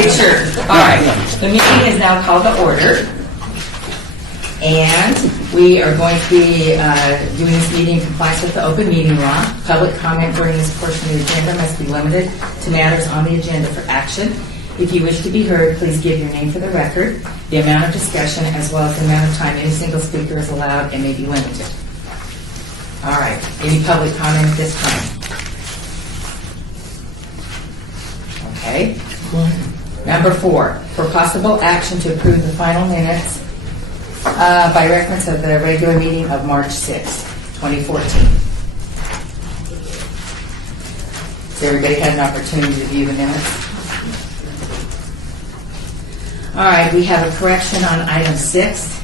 make sure. All right, the meeting is now called to order. And we are going to be doing this meeting in compliance with the open meeting law. Public comment during this portion of the agenda must be limited to matters on the agenda for action. If you wish to be heard, please give your name for the record, the amount of discussion, as well as the amount of time any single speaker is allowed and may be limited. All right, any public comment at this time? Okay. Number 4, for possible action to approve the final minutes by reference of the regular meeting of March 6, 2014. Has everybody had an opportunity to view the minutes? All right, we have a correction on item 6.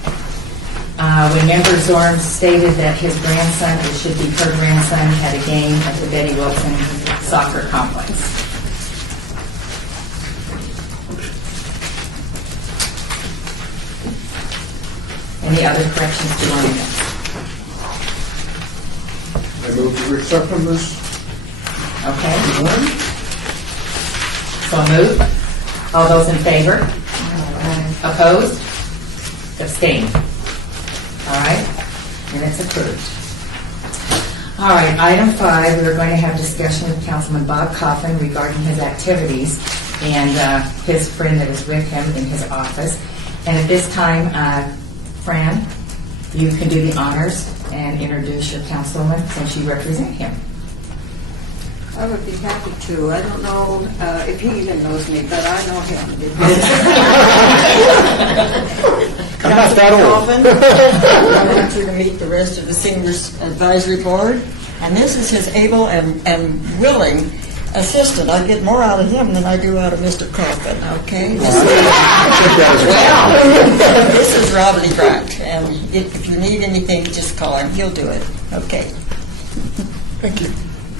When Member Zorn stated that his grandson, it should be her grandson, had a game at the Betty Wilson Soccer Complex. Any other corrections to our minutes? I move to accept them as Okay. So moved. All those in favor? Opposed? Abstained. All right. Minutes approved. All right. Item 5, we're going to have discussion with Councilman Bob Coffin regarding his activities and his friend that is with him in his office. And at this time, Fran, you can do the honors and introduce your councilwoman since you represent him. I would be happy to. I don't know if he even knows me, but I know him. I'm not that old. I want you to meet the rest of the Seniors Advisory Board, and this is his able and willing assistant. I get more out of him than I do out of Mr. Coffin, okay? This is Rob Lebrat, and if you need anything, just call him. He'll do it. Okay. Thank you.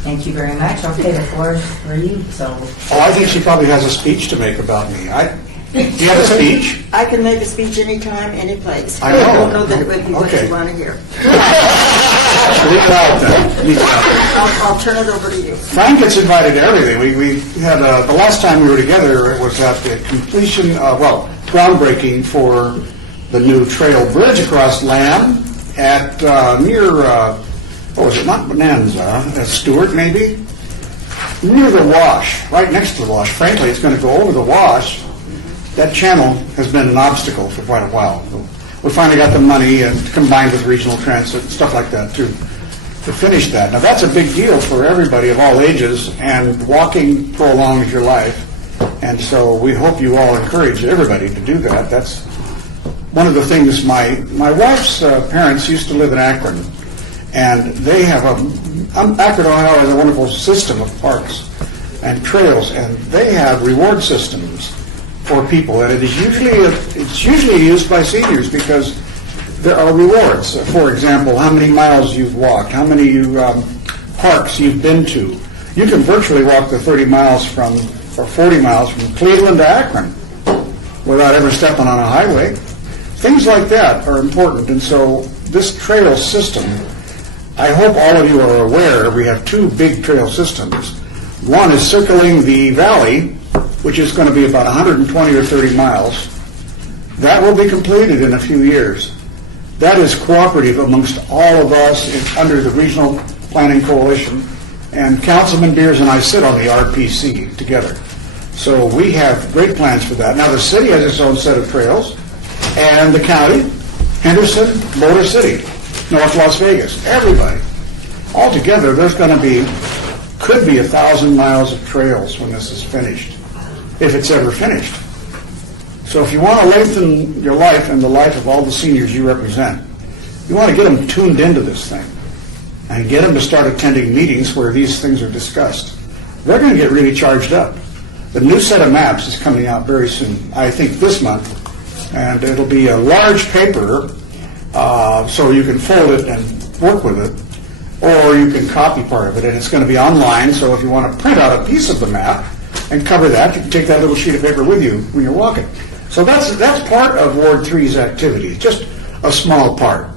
Thank you very much. Okay, the floor is for you. So, Oh, I think she probably has a speech to make about me. Do you have a speech? I can make a speech anytime, any place. I know. don't know that it would be what Okay. you want to hear. Leave it out then. Leave it out. I'll turn it over to you. Frank gets invited to everything. We had, the last time we were together, it was at the completion, groundbreaking for the new trail bridge across Lamb at near, what was it, not Bonanza, at Stewart maybe? Near the wash, right next to the wash. Frankly, it's going to go over the wash. That channel has been an obstacle for quite a while. We finally got the money and combined with regional transit, stuff like that, to finish that. Now, that's a big deal for everybody of all ages, and walking prolongs your life. And so we hope you all encourage everybody to do that. That's one of the things. My wife's parents used to live in Akron, and they have Akron, Ohio has a wonderful system of parks and trails, and they have reward systems for people, and it's usually used by seniors because there are rewards. For example, how many miles you've walked, how many parks you've been to. You can virtually walk the 30 miles or 40 miles from Cleveland to Akron without ever stepping on a highway. Things like that are important, and so this trail system, I hope all of you are aware, we have 2 big trail systems. One is circling the valley, which is going to be about 120 or 30 miles. That will be completed in a few years. That is cooperative amongst all of us under the Regional Planning Coalition, and Councilman Beers and I sit on the RPC together. So we have great plans for that. Now the city has its own set of trails, and the county, Henderson, Motor City, North Las Vegas, everybody. All together, there's going to be, could be 1,000 miles of trails when this is finished, if it's ever finished. So if you want to lengthen your life and the life of all the seniors you represent, you want to get them tuned into this thing and get them to start attending meetings where these things are discussed. They're going to get really charged up. The new set of maps is coming out very soon, I think this month, and it'll be a large paper, so you can fold it and work with it, or you can copy part of it, and it's going to be online, so if you want to print out a piece of the map and cover that, you can take that little sheet of paper with you when you're walking. So that's part of Ward 3's activity, just a small part.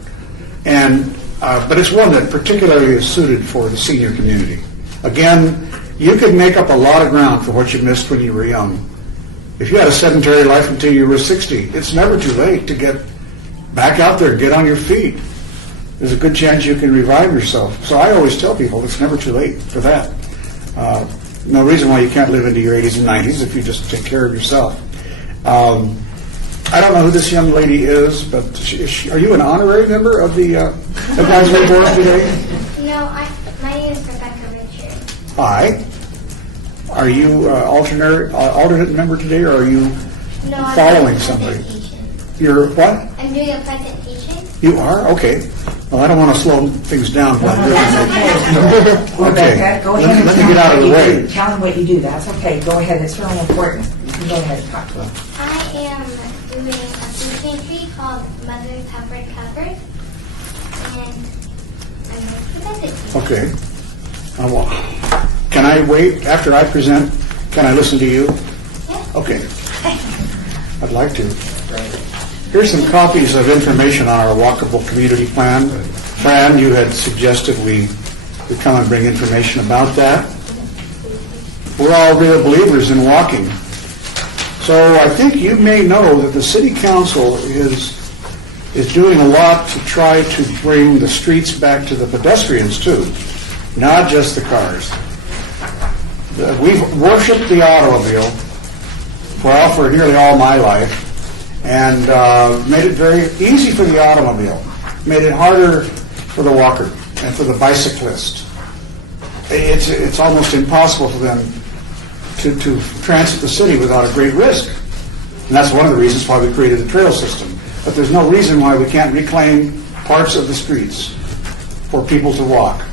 And but it's one that particularly is suited for the senior community. Again, you could make up a lot of ground for what you missed when you were young. If you had a sedentary life until you were 60, it's never too late to get back out there, get on your feet. There's a good chance you can revive yourself. So I always tell people it's never too late for that. No reason why you can't live into your 80s and 90s if you just take care of yourself. I don't know who this young lady is, but are you an honorary member of the advisory board today? No, my name is Rebecca Richard. Hi. Are you alternate member today, or are you No, I'm following doing a somebody? presentation. You're what? I'm doing a presentation. You are? Okay. Well, I don't want to slow things down. But Rebecca, go ahead and Let me get out of the way. tell them what you do. That's okay. Go ahead. It's really important. You can go ahead and talk to them. I am doing a food pantry called Mother's Helper Cupboard, and I'm going to present it to you. Okay. Can I wait after I present? Can I listen to you? Yes. Okay. I'd like to. Here's some copies of information on our walkable community plan. Fran, you had suggested we come and bring information about that. We're all real believers in walking. So I think you may know that the city council is doing a lot to try to bring the streets back to the pedestrians too, not just the cars. We've worshipped the automobile for nearly all my life, and made it very easy for the automobile, made it harder for the walker and for the bicyclist. It's almost impossible for them to transit the city without a great risk. And that's one of the reasons why we created the trail system. But there's no reason why we can't reclaim parts of the streets for people to walk.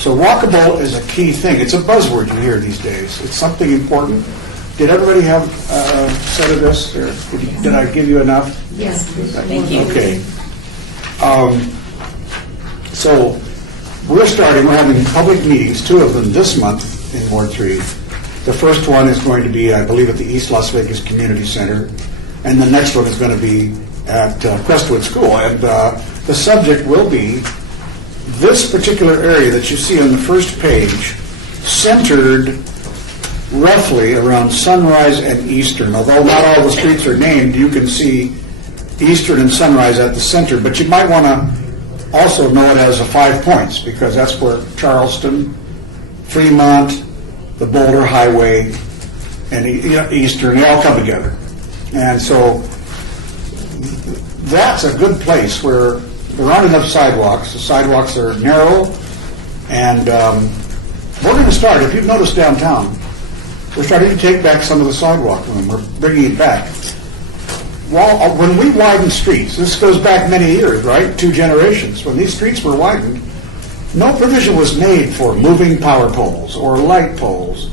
So walkable is a key thing. It's a buzzword you hear these days. It's something important. Did everybody have a set of this? Or did I give you enough? Yes. Thank you. Okay. So we're having public meetings, 2 of them this month in Ward 3. The first one is going to be, I believe, at the East Las Vegas Community Center, and the next one is going to be at Crestwood School. And the subject will be this particular area that you see on the first page, centered roughly around Sunrise and Eastern. Although not all the streets are named, you can see Eastern and Sunrise at the center, but you might want to also know it as a 5 points, because that's where Charleston, Fremont, the Boulder Highway, and Eastern, they all come together. And so that's a good place where there aren't enough sidewalks. The sidewalks are narrow, and we're going to start, if you've noticed downtown, we're starting to take back some of the sidewalk room. We're bringing it back. Well, when we widen streets, this goes back many years, right? 2 generations. When these streets were widened, no provision was made for moving power poles or light poles.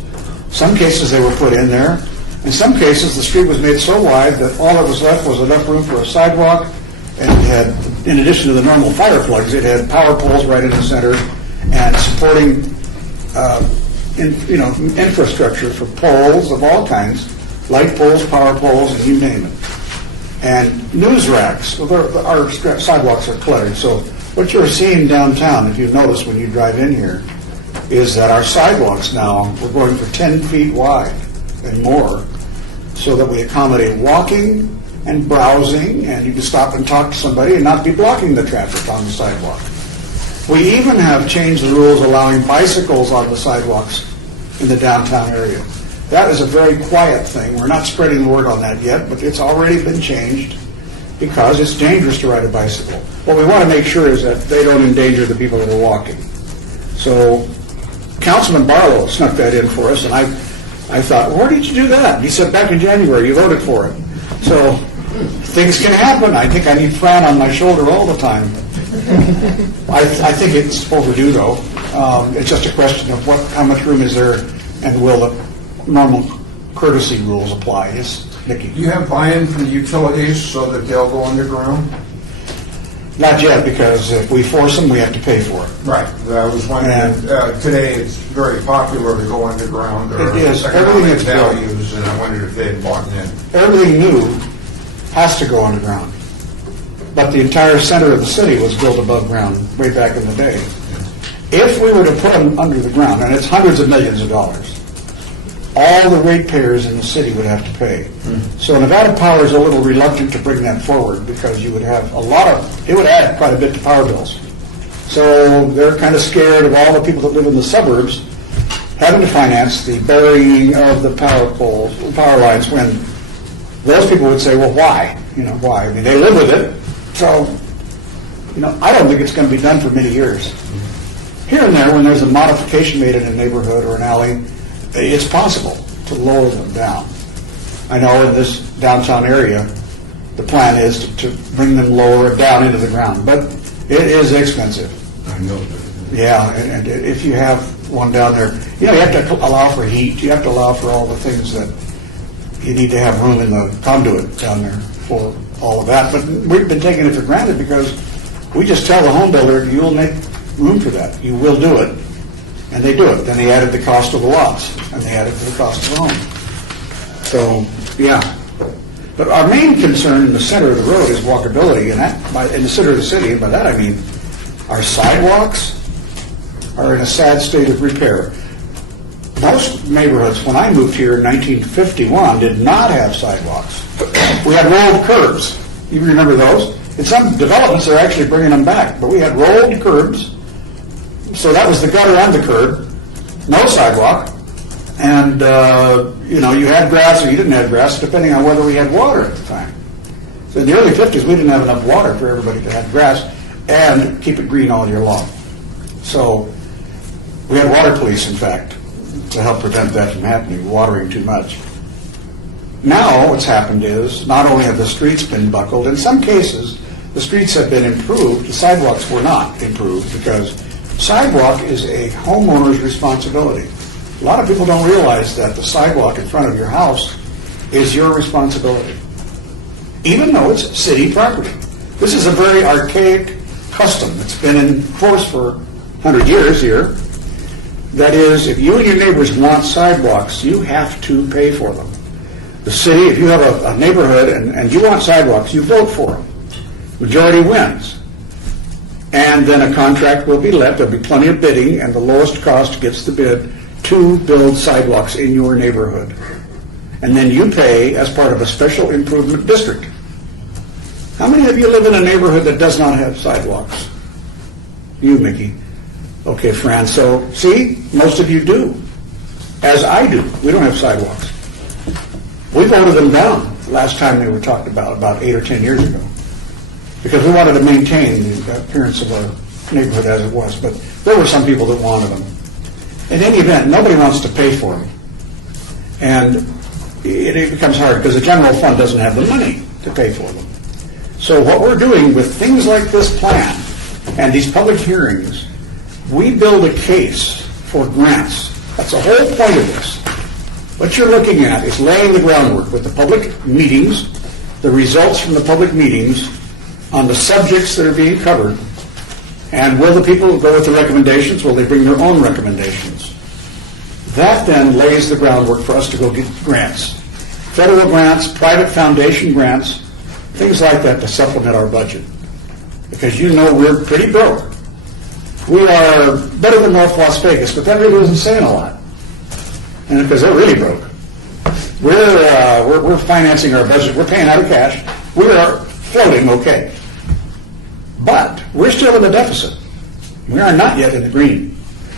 Some cases they were put in there. In some cases, the street was made so wide that all that was left was enough room for a sidewalk, and it had, in addition to the normal fire plugs, it had power poles right in the center and supporting infrastructure for poles of all kinds, light poles, power poles, and you name it. And news racks. Well, our sidewalks are cluttered, so what you're seeing downtown, if you notice when you drive in here, is that our sidewalks now, we're going for 10 feet wide and more, so that we accommodate walking and browsing, and you can stop and talk to somebody and not be blocking the traffic on the sidewalk. We even have changed the rules allowing bicycles on the sidewalks in the downtown area. That is a very quiet thing. We're not spreading the word on that yet, but it's already been changed because it's dangerous to ride a bicycle. What we want to make sure is that they don't endanger the people that are walking. So Councilman Barlow snuck that in for us, and I thought, where did you do that? And he said, back in January, you voted for it. So things can happen. I think I need Fran on my shoulder all the time. I think it's overdue, though. It's just a question of how much room is there, and will the normal courtesy rules apply? Yes, Nikki? Do you have buy-in from the utilities so that they'll go underground? Not yet, because if we force them, we have to pay for it. Right. I was wondering, today it's very popular to go underground. It is. Economic Everything is values, and I wondered if they had bought in. Everything new has to go underground. But the entire center of the city was built above ground way back in the day. If we were to put them under the ground, and it's hundreds of millions of dollars, all the ratepayers in the city would have to pay. So Nevada Power is a little reluctant to bring that forward because you would have it would add quite a bit to power bills. So they're kind of scared of all the people that live in the suburbs having to finance the burying of the power lines, when those people would say, well, why? Why? I mean, they live with it. So, I don't think it's going to be done for many years. Here and there, when there's a modification made in a neighborhood or an alley, it's possible to lower them down. I know in this downtown area, the plan is to bring them lower down into the ground, but it is expensive. I know. Yeah, and if you have one down there, you have to allow for heat, you have to allow for all the things that you need to have room in the conduit down there for all of that. But we've been taking it for granted because we just tell the home builder, you will make room for that. You will do it. And they do it. Then they added the cost of the lots, and they added to the cost of the home. So, yeah. But our main concern in the center of the road is walkability, and in the center of the city, and by that I mean our sidewalks are in a sad state of repair. Most neighborhoods, when I moved here in 1951, did not have sidewalks. We had rolled curbs. You remember those? In some developments, they're actually bringing them back, but we had rolled curbs. So that was the gutter and the curb, no sidewalk, and you had grass or you didn't have grass, depending on whether we had water at the time. So in the early 50s, we didn't have enough water for everybody to have grass and keep it green all year long. So we had water police, in fact, to help prevent that from happening, watering too much. Now what's happened is not only have the streets been buckled, in some cases the streets have been improved, the sidewalks were not improved because sidewalk is a homeowner's responsibility. A lot of people don't realize that the sidewalk in front of your house is your responsibility, even though it's city property. This is a very archaic custom that's been in force for 100 years here. That is, if you and your neighbors want sidewalks, you have to pay for them. The city, if you have a neighborhood and you want sidewalks, you vote for them. Majority wins. And then a contract will be let, there'll be plenty of bidding, and the lowest cost gets the bid to build sidewalks in your neighborhood. And then you pay as part of a special improvement district. How many of you live in a neighborhood that does not have sidewalks? You, Mickey. Okay, Fran, so see, most of you do. As I do. We don't have sidewalks. We voted them down the last time they were talked about 8 or 10 years ago, because we wanted to maintain the appearance of our neighborhood as it was, but there were some people that wanted them. In any event, nobody wants to pay for them. And it becomes hard because the general fund doesn't have the money to pay for them. So what we're doing with things like this plan and these public hearings, we build a case for grants. That's the whole point of this. What you're looking at is laying the groundwork with the public meetings, the results from the public meetings on the subjects that are being covered, and will the people go with the recommendations? Will they bring their own recommendations? That then lays the groundwork for us to go get grants. Federal grants, private foundation grants, things like that to supplement our budget. Because we're pretty broke. We are better than North Las Vegas, but that really isn't saying a lot. And because they're really broke. We're financing our budget. We're paying out of cash. We are floating okay. But we're still in the deficit. We are not yet in the green,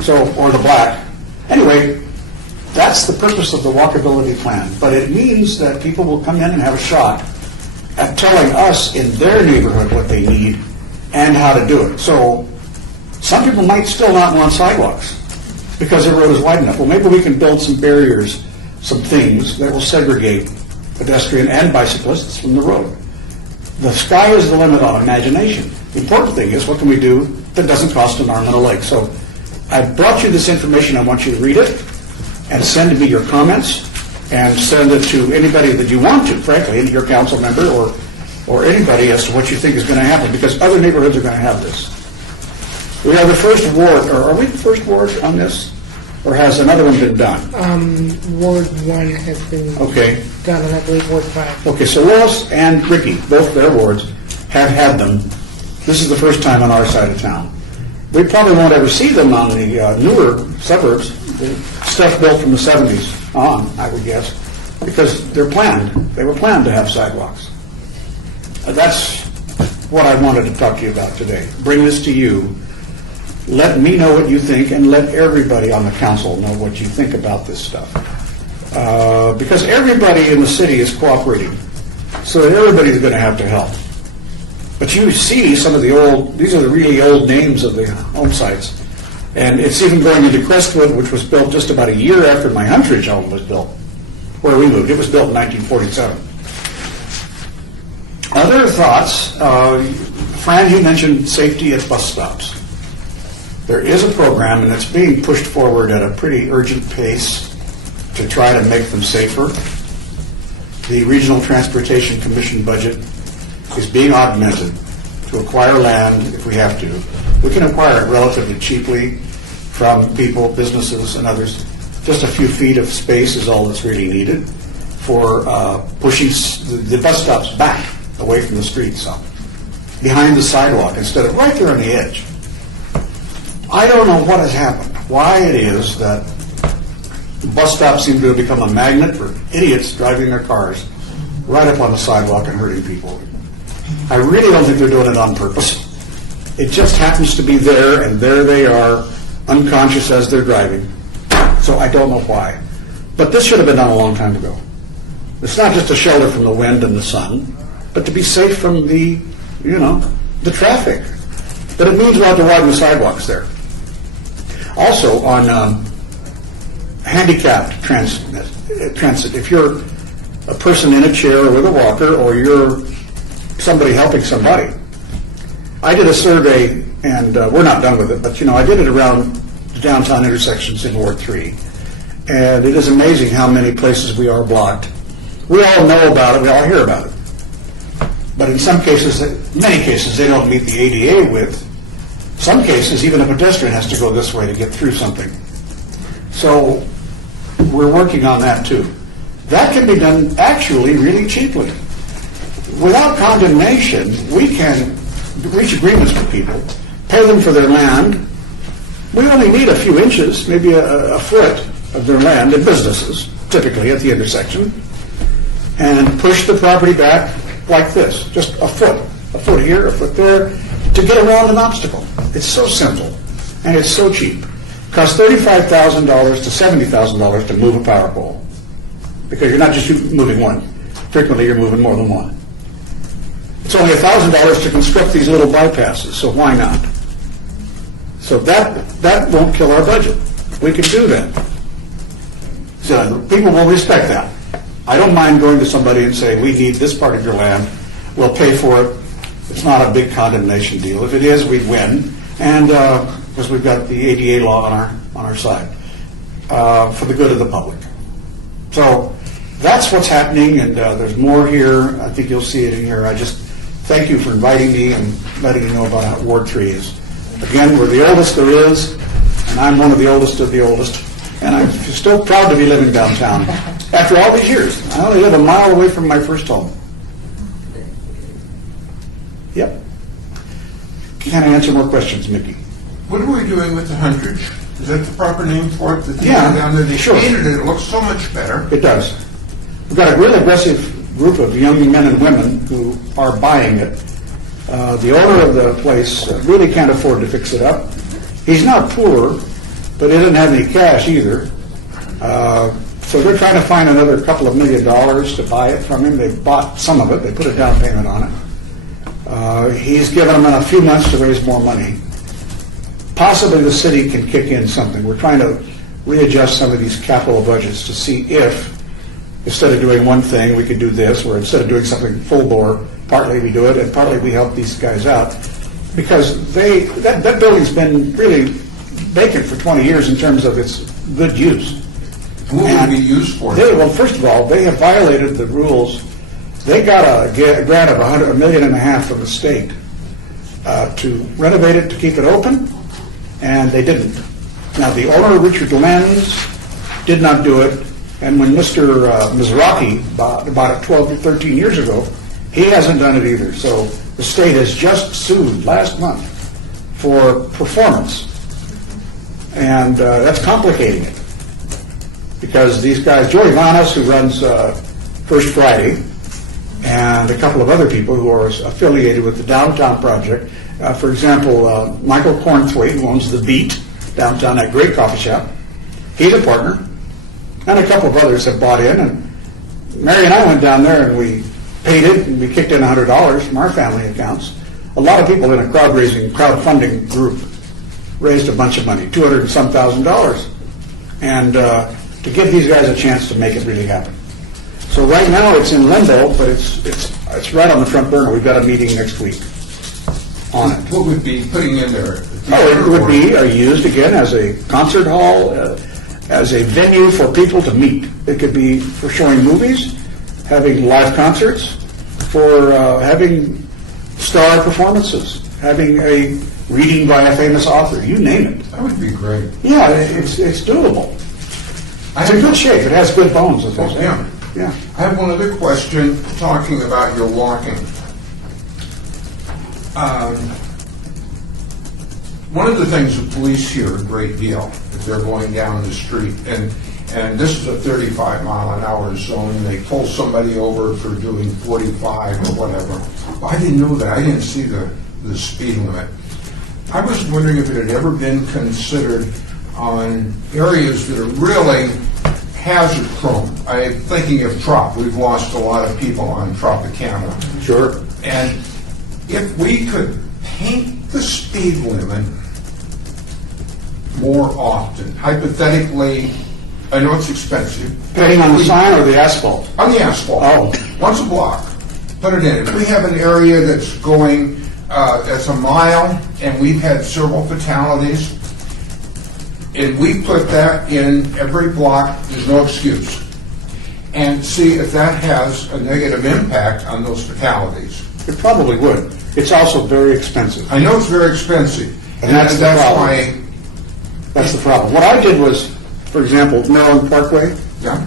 or the black. Anyway, that's the purpose of the walkability plan. But it means that people will come in and have a shot at telling us in their neighborhood what they need and how to do it. So some people might still not want sidewalks because the road is wide enough. Well, maybe we can build some barriers, some things that will segregate pedestrian and bicyclists from the road. The sky is the limit on imagination. The important thing is, what can we do that doesn't cost an arm and a leg? So I brought you this information. I want you to read it and send me your comments and send it to anybody that you want to, frankly, your council member or anybody as to what you think is going to happen, because other neighborhoods are going to have this. We have the first ward, or are we the first ward on this? Or has another one been done? Ward 1 has been Okay. done, and I believe Ward 5. Okay, so Lois and Ricky, both their wards, have had them. This is the first time on our side of town. We probably won't ever see them on the newer suburbs, stuff built from the 70s on, I would guess, because they're planned. They were planned to have sidewalks. That's what I wanted to talk to you about today. Bring this to you. Let me know what you think, and let everybody on the council know what you think about this stuff. Because everybody in the city is cooperating, so everybody's going to have to help. But you see some of the these are the really old names of the home sites. And it's even going into Crestwood, which was built just about a year after my Huntridge home was built, where we moved. It was built in 1947. Other thoughts, Fran, you mentioned safety at bus stops. There is a program, and it's being pushed forward at a pretty urgent pace to try to make them safer. The Regional Transportation Commission budget is being augmented to acquire land if we have to. We can acquire it relatively cheaply from people, businesses, and others. Just a few feet of space is all that's really needed for pushing the bus stops back away from the street some, behind the sidewalk instead of right there on the edge. I don't know what has happened, why it is that bus stops seem to have become a magnet for idiots driving their cars right up on the sidewalk and hurting people. I really don't think they're doing it on purpose. It just happens to be there, and there they are, unconscious as they're driving. So I don't know why. But this should have been done a long time ago. It's not just a shelter from the wind and the sun, but to be safe from the traffic. But it means we'll have to widen the sidewalks there. Also, on handicapped transit, if you're a person in a chair or with a walker, or you're somebody helping somebody. I did a survey, and we're not done with it, but I did it around the downtown intersections in Ward 3. And it is amazing how many places we are blocked. We all know about it, we all hear about it. But in some cases, many cases, they don't meet the ADA width. Some cases, even a pedestrian has to go this way to get through something. So we're working on that too. That can be done actually really cheaply. Without condemnation, we can reach agreements with people, pay them for their land. We only need a few inches, maybe a foot of their land in businesses, typically at the intersection, and push the property back like this, just a foot here, a foot there, to get around an obstacle. It's so simple, and it's so cheap. It costs $35,000 to $70,000 to move a power pole, because you're not just moving one. Frequently, you're moving more than one. It's only $1,000 to construct these little bypasses, so why not? So that won't kill our budget. We can do that. So people will respect that. I don't mind going to somebody and saying, we need this part of your land, we'll pay for it. It's not a big condemnation deal. If it is, we win, and because we've got the ADA law on our side for the good of the public. So that's what's happening, and there's more here. I think you'll see it in here. I just thank you for inviting me and letting me know about how Ward 3 is. Again, we're the oldest there is, and I'm one of the oldest of the oldest, and I'm still proud to be living downtown after all these years. I only live a mile away from my first home. Yep. Can I answer more questions, Mickey? What are we doing with the Huntridge? Is that the proper name for it? Yeah, Down there, they sure. painted it. It looks so much better. It does. We've got a real aggressive group of young men and women who are buying it. The owner of the place really can't afford to fix it up. He's not poor, but he doesn't have any cash either. So they're trying to find another couple of $1 million to buy it from him. They bought some of it. They put a down payment on it. He's given them a few months to raise more money. Possibly the city can kick in something. We're trying to readjust some of these capital budgets to see if, instead of doing one thing, we could do this, or instead of doing something full bore, partly we do it, and partly we help these guys out. Because that building's been really vacant for 20 years in terms of its good use. What would it be used for? Well, first of all, they have violated the rules. They got a grant of $1.5 million from the state to renovate it, to keep it open, and they didn't. Now, the owner, Richard Lenz, did not do it, and when Mr. Mizrahi bought it 12 or 13 years ago, he hasn't done it either. So the state has just sued last month for performance, and that's complicating it. because these guys, Joey Vanas, who runs First Friday, and a couple of other people who are affiliated with the Downtown Project. For example, Michael Cornthwaite, who owns The Beat downtown, that great coffee shop. He's a partner. And a couple of others have bought in. And Mary and I went down there and we paid it, and we kicked in $100 from our family accounts. A lot of people in a crowdfunding group raised a bunch of money, $200 and some thousand. And to give these guys a chance to make it really happen. So right now it's in limbo, but it's right on the front burner. We've got a meeting next week on it. What would be putting in there? Oh, it would be used again as a concert hall, as a venue for people to meet. It could be for showing movies, having live concerts, for having star performances, having a reading by a famous author. You name it. That would be great. Yeah, it's doable. It's in good shape. It has good bones, as they say. Yeah. Yeah. I have one other question, talking about your walking. One of the things the police hear a great deal if they're going down the street, and this is a 35-mile-an-hour zone, and they pull somebody over for doing 45 or whatever. Well, I didn't know that. I didn't see the speed limit. I was wondering if it had ever been considered on areas that are really hazard prone. I'm thinking of Trop. We've lost a lot of people on Tropicana. Sure. And if we could paint the speed limit more often, hypothetically, I know it's expensive. Painting on the sign or the asphalt? On the asphalt. Oh. Once a block. Put it in. If we have an area that's going, that's a mile, and we've had several fatalities, and we put that in every block, there's no excuse. And see if that has a negative impact on those fatalities. It probably would. It's also very expensive. I know it's very expensive. And that's the problem. why, That's the problem. What I did was, for example, Maryland Parkway, yeah,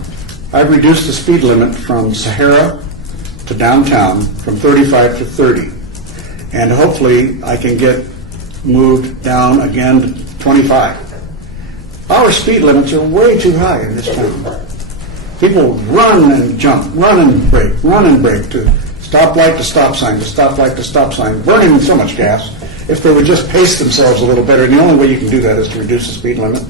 I've reduced the speed limit from Sahara to downtown from 35 to 30. And hopefully I can get moved down again to 25. Our speed limits are way too high in this town. People run and jump, run and brake to stoplight to stop sign, to stoplight to stop sign, burning so much gas. If they would just pace themselves a little better, and the only way you can do that is to reduce the speed limit.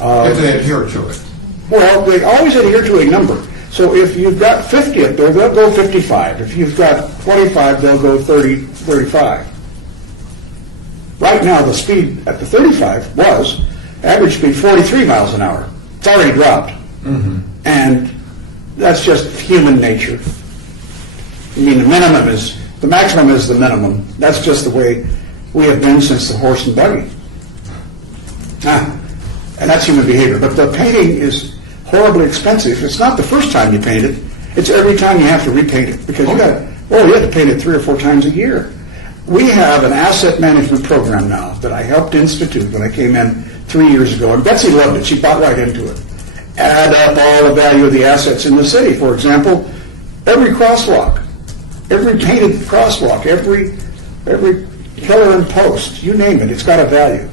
if they adhere to it. Well, they always adhere to a number. So if you've got 50 up there, they'll go 55. If you've got 25, they'll go 30, 35. Right now, the speed at the 35 was average speed 43 miles an hour. It's already dropped. And that's just human nature. I mean, the maximum is the minimum. That's just the way we have been since the horse and buggy. And that's human behavior. But the painting is horribly expensive. It's not the first time you paint it. It's every time you have to repaint it. Because you have to paint it 3 or 4 times a year. We have an asset management program now that I helped institute when I came in 3 years ago. And Betsy loved it. She bought right into it. Add up all the value of the assets in the city. For example, every crosswalk, every painted crosswalk, every pillar and post, you name it, it's got a value.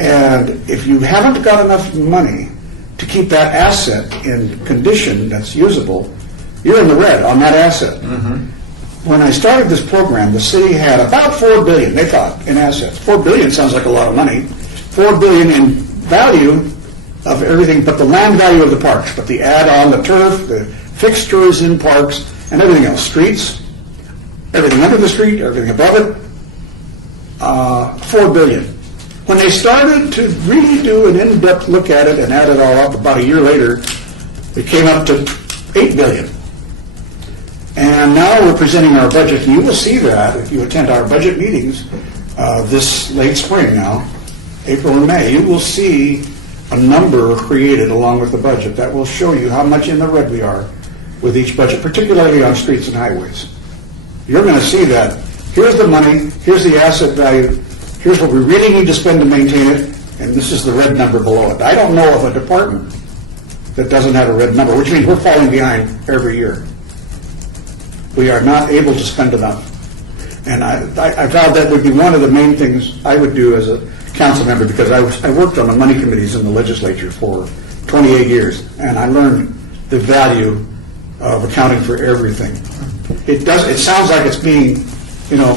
And if you haven't got enough money to keep that asset in condition that's usable, you're in the red on that asset. When I started this program, the city had about $4 billion, they thought, in assets. $4 billion sounds like a lot of money. $4 billion in value of everything but the land value of the parks, but the add-on, the turf, the fixtures in parks, and everything else. Streets, everything under the street, everything above it, $4 billion. When they started to really do an in-depth look at it and add it all up about a year later, it came up to $8 billion. And now we're presenting our budget, and you will see that if you attend our budget meetings this late spring now, April and May, you will see a number created along with the budget that will show you how much in the red we are with each budget, particularly on streets and highways. You're going to see that. Here's the money, here's the asset value, here's what we really need to spend to maintain it, and this is the red number below it. I don't know of a department that doesn't have a red number, which means we're falling behind every year. We are not able to spend enough. And I vowed that would be one of the main things I would do as a council member, because I worked on the money committees in the legislature for 28 years, and I learned the value of accounting for everything. It sounds like it's being,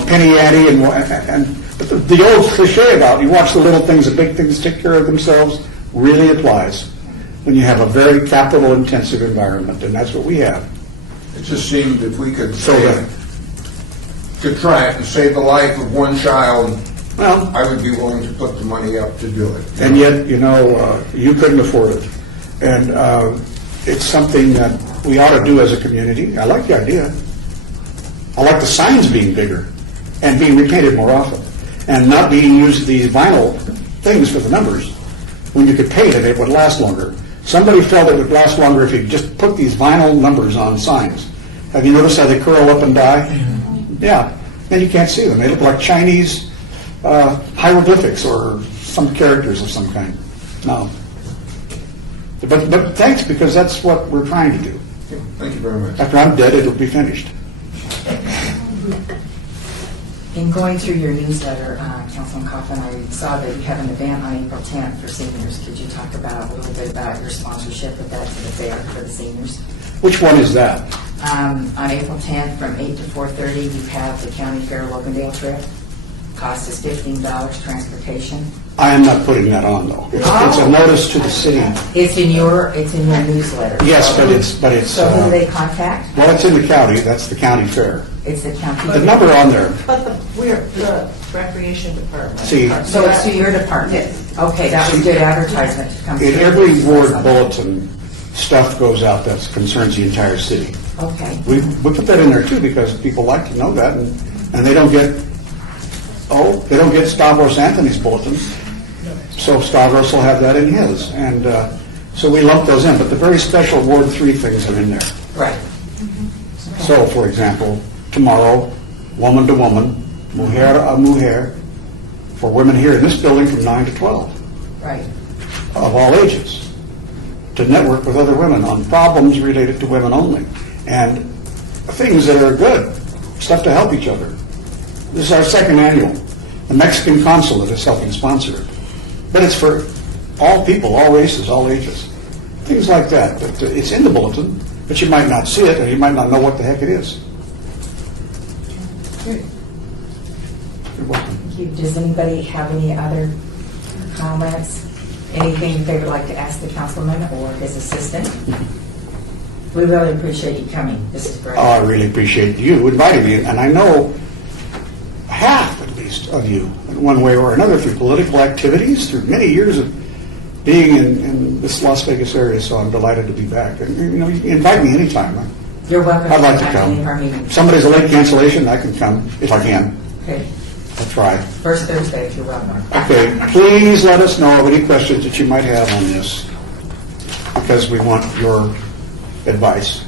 penny ante but the old cliche about you watch the little things, the big things take care of themselves really applies when you have a very capital-intensive environment, and that's what we have. It just seemed if we could So, could try it and save the life of one child, well, I would be willing to put the money up to do it. and yet, you couldn't afford it. And it's something that we ought to do as a community. I like the idea. I like the signs being bigger and being repainted more often and not being used these vinyl things for the numbers. When you could paint it, it would last longer. Somebody felt it would last longer if you just put these vinyl numbers on signs. Have you noticed how they curl up and die? Yeah, and you can't see them. They look like Chinese hieroglyphics or some characters of some kind. No. But thanks, because that's what we're trying to do. Thank you very much. After I'm dead, it'll be finished. In going through your newsletter, Councilman Coffin, I saw that you have an event on April 10th for seniors. Could you talk about a little bit about your sponsorship of that to the fair for the seniors? Which one is that? On April 10th, from 8 to 4:30, you have the County Fair Locondale trip. Cost is $15 transportation. I am not putting that on, though. It's a notice to the city. It's in your newsletter. Yes, but it's So who do they contact? well, it's in the county. That's the county fair. It's the county. The number on there. But the recreation department. See, So it's to your department? Okay, that was good advertisement to come. in through. every ward bulletin, stuff goes out that concerns the entire city. Okay. We put that in there too because people like to know that, and they don't get Stavros Anthony's bulletin. So Stavros will have that in his, and so we lump those in. But the very special Ward 3 things are in there. Right. So, for example, tomorrow, woman to woman, mujer a mujer, for women here in this building from 9 to 12, Right. of all ages, to network with other women on problems related to women only, and things that are good, stuff to help each other. This is our second annual. The Mexican consulate is helping sponsor it. But it's for all people, all races, all ages. Things like that. But it's in the bulletin, but you might not see it, and you might not know what the heck it is. You're welcome. Thank you. Does anybody have any other comments? Anything they would like to ask the councilman or his assistant? We really appreciate you coming. This is great. Oh, I really appreciate you inviting me, and I know half, at least, of you, in one way or another, through political activities, through many years of being in this Las Vegas area, so I'm delighted to be back. And, you can invite me anytime. You're welcome. I'd like to come any of our come. meetings. If somebody's a late cancellation, I can come, if I can. Okay. I'll try. First Thursday, if you're welcome. Okay, please let us know of any questions that you might have on this, because we want your advice.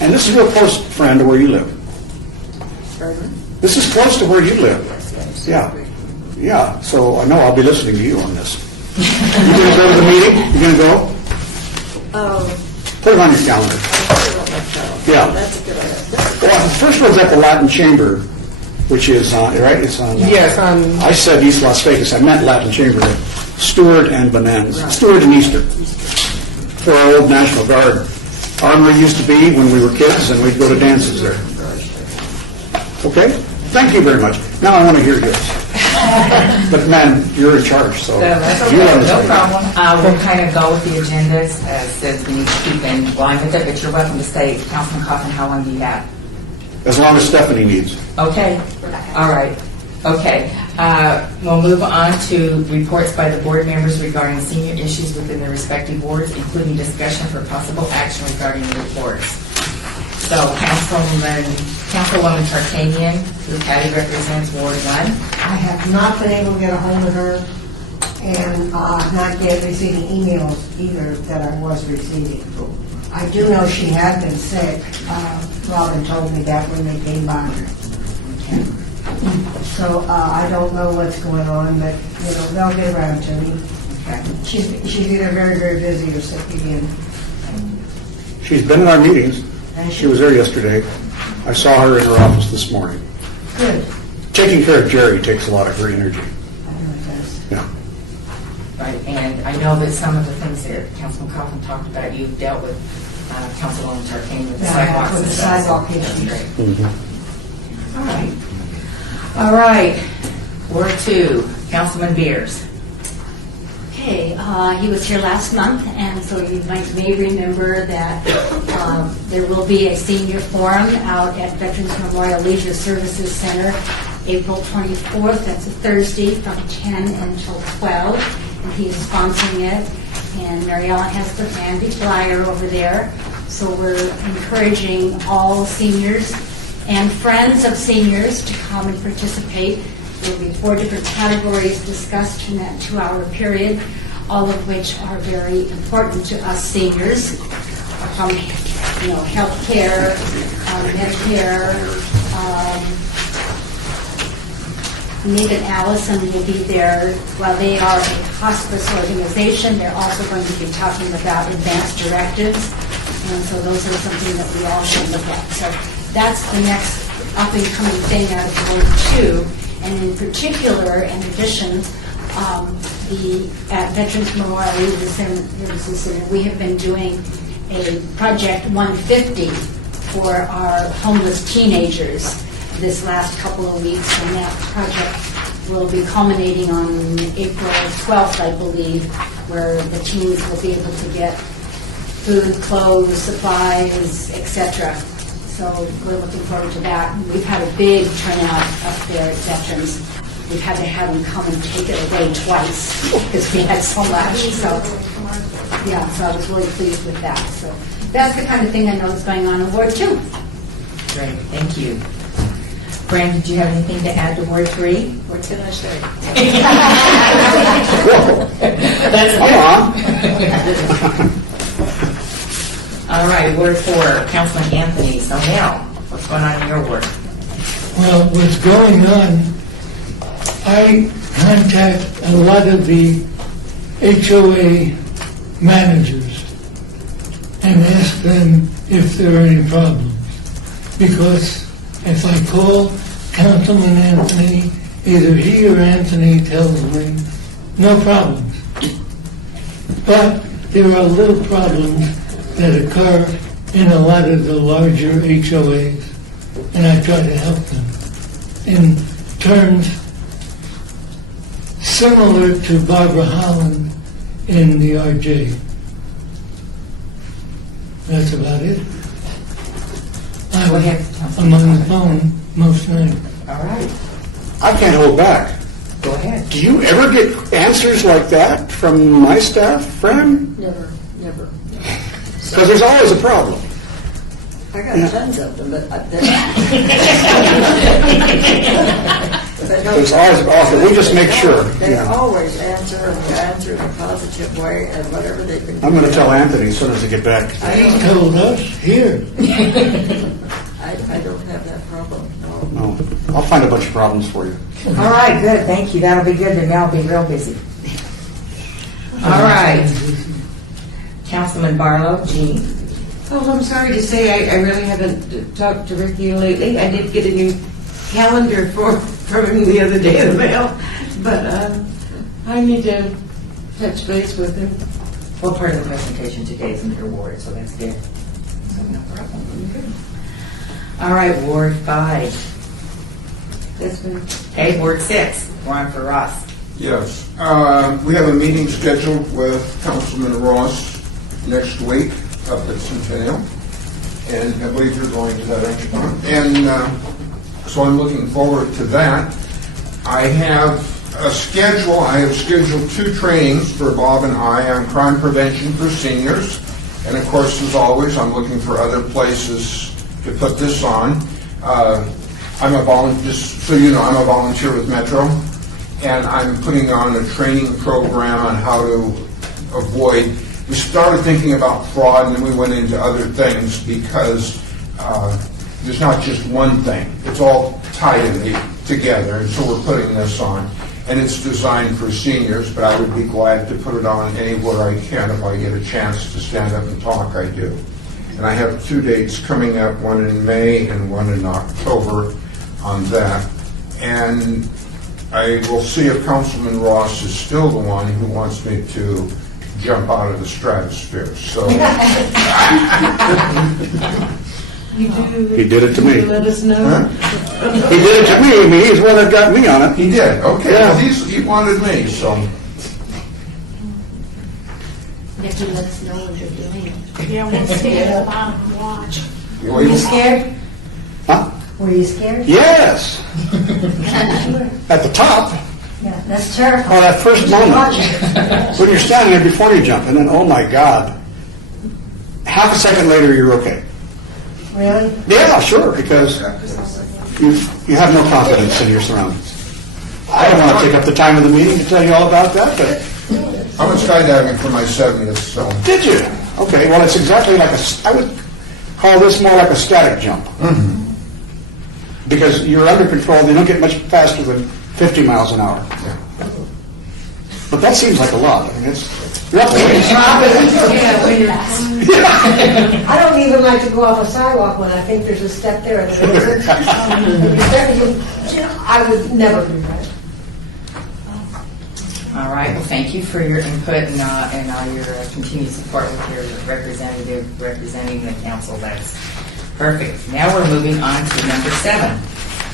And this is real close, friend, to where you live. This is close to where you live. Yeah. Yeah, so I know I'll be listening to you on this. You going to go to the meeting? You going to go? Put it on your calendar. Yeah. That's a good idea. Well, the first one's at the Latin Chamber, which is on, right? It's on. Yes, on, I said East Las Vegas. I meant Latin Chamber. Stewart and Bonanza. Stewart and Easter. For our old National Guard. Armory used to be when we were kids, and we'd go to dances there. Okay? Thank you very much. Now I want to hear yours. But man, you're in charge, so. That's you okay, understand. no problem. We'll kind of go with the agendas since we need to keep in line with it, but you're welcome to stay. Councilman Coffin, how long do you have? As long as Stephanie needs. Okay, all right, okay. We'll move on to reports by the board members regarding senior issues within their respective wards, including discussion for possible action regarding the reports. So Councilwoman Tarkanian, who Patty represents Ward 1. I have not been able to get a hold of her, and not yet receiving emails either that I was receiving. I do know she had been sick. Robin told me that when they came by. So I don't know what's going on, but they'll get around to me. Okay. She's either very, very busy or sick again. She's been in our meetings. And She was there yesterday. I saw her in her office this morning. good. Taking care of Jerry takes a lot of her energy. I know it does. Yeah. Right, and I know that some of the things that Councilman Coughlin talked about, you've dealt with Councilwoman Tarkane with the Yeah, sidewalks with and the stuff. sidewalk That's issues. great. All right. All right, Ward 2, Councilman Beers. Okay, he was here last month, and so you may remember that there will be a senior forum out at Veterans Memorial Leisure Services Center, April 24th. That's a Thursday from 10 until 12, and he is sponsoring it. And Mary Ellen has the handy flyer over there. So we're encouraging all seniors and friends of seniors to come and participate. There will be 4 different categories discussed in that 2-hour period, all of which are very important to us seniors, from health care, Medicare. Nick and Allison will be there. While they are a hospice organization, they're also going to be talking about advanced directives, and so those are something that we all should look at. So that's the next up-and-coming thing out of Ward 2. And in particular, in addition, at Veterans Memorial Leisure Services Center, we have been doing a Project 150 for our homeless teenagers this last couple of weeks, and that project will be culminating on April 12th, I believe, where the teens will be able to get food, clothes, supplies, etc. So we're looking forward to that. We've had a big turnout up there at Veterans. We've had to have them come and take it away twice because we had so much. So yeah, so I was really pleased with that. So that's the kind of thing I know is going on in Ward 2. Great, thank you. Fran, did you have anything to add to Ward 3? What can I say? That's Come on. All right, Ward 4, Councilman Anthony. So now, what's going on in your ward? Well, what's going on, I contact a lot of the HOA managers and ask them if there are any problems. Because if I call Councilman Anthony, either he or Anthony tells me, no problems. But there are little problems that occur in a lot of the larger HOAs, and I try to help them in terms similar to Barbara Holland in the RJ. That's about it. Go ahead, I'm on the phone most nights. All right, I can't hold back. go ahead. Do you ever get answers like that from my staff, Fran? Never. Because there's always a problem. I got tons of them, but There's always a problem. We just make sure. They Yeah. always answer, and they answer in a positive way, and whatever they can do. I'm going to tell Anthony as soon as I get back. He told us here. I don't have that problem, no. No, I'll find a bunch of problems for you. All right, good, thank you. That'll be good, and I'll be real busy. All right. Councilman Barlow, Jean. Oh, I'm sorry to say, I really haven't talked to Ricky lately. I did get a new calendar from him the other day in the mail, but I need to touch base with him. Well, part of the presentation today is in your ward, so that's good. So no problem. All right, Ward 5. That's been Okay, Ward 6, we're on for Ross. Yes. We have a meeting scheduled with Councilman Ross next week up at Centennial, and I believe you're going to that, aren't you? And so I'm looking forward to that. I have scheduled 2 trainings for Bob and I on crime prevention for seniors, and of course, as always, I'm looking for other places to put this on. I'm a volunteer, just so you know, I'm a volunteer with Metro, and I'm putting on a training program on how to avoid. We started thinking about fraud, and then we went into other things because there's not just one thing. It's all tied in together, and so we're putting this on. And it's designed for seniors, but I would be glad to put it on anywhere I can if I get a chance to stand up and talk, I do. And I have 2 dates coming up, one in May and one in October on that. And I will see if Councilman Ross is still the one who wants me to jump out of the stratosphere. So You do. He did it to me. You let us know. Huh? He did it to me. I mean, he's the one that got me on it. He did. Okay. Yeah. Well, he wanted me. So You have to let us know when you're doing it. Yeah, we'll stay at the bottom and watch. you Were you scared? Huh? Were you scared? Yes. At the top. Yeah, that's terrifying. Oh, that first moment. Watch it. When you're standing there before you jump, and then, oh my God. Half a second later, you're okay. Really? Yeah, sure, because you have no confidence in your surroundings. I don't want to take up the time of the meeting to tell you all about that, but I went skydiving for my 70th. So did you? Okay, well, it's exactly like I would call this more like a static jump. Because you're under control, they don't get much faster than 50 miles an hour. But that seems like a lot. I mean, you're up a ways. I don't even like to go off a sidewalk when I think there's a step there. And there isn't. I would never do that. All right, well, thank you for your input and all your continued support with your representative representing the council. That's perfect. Now we're moving on to number 7.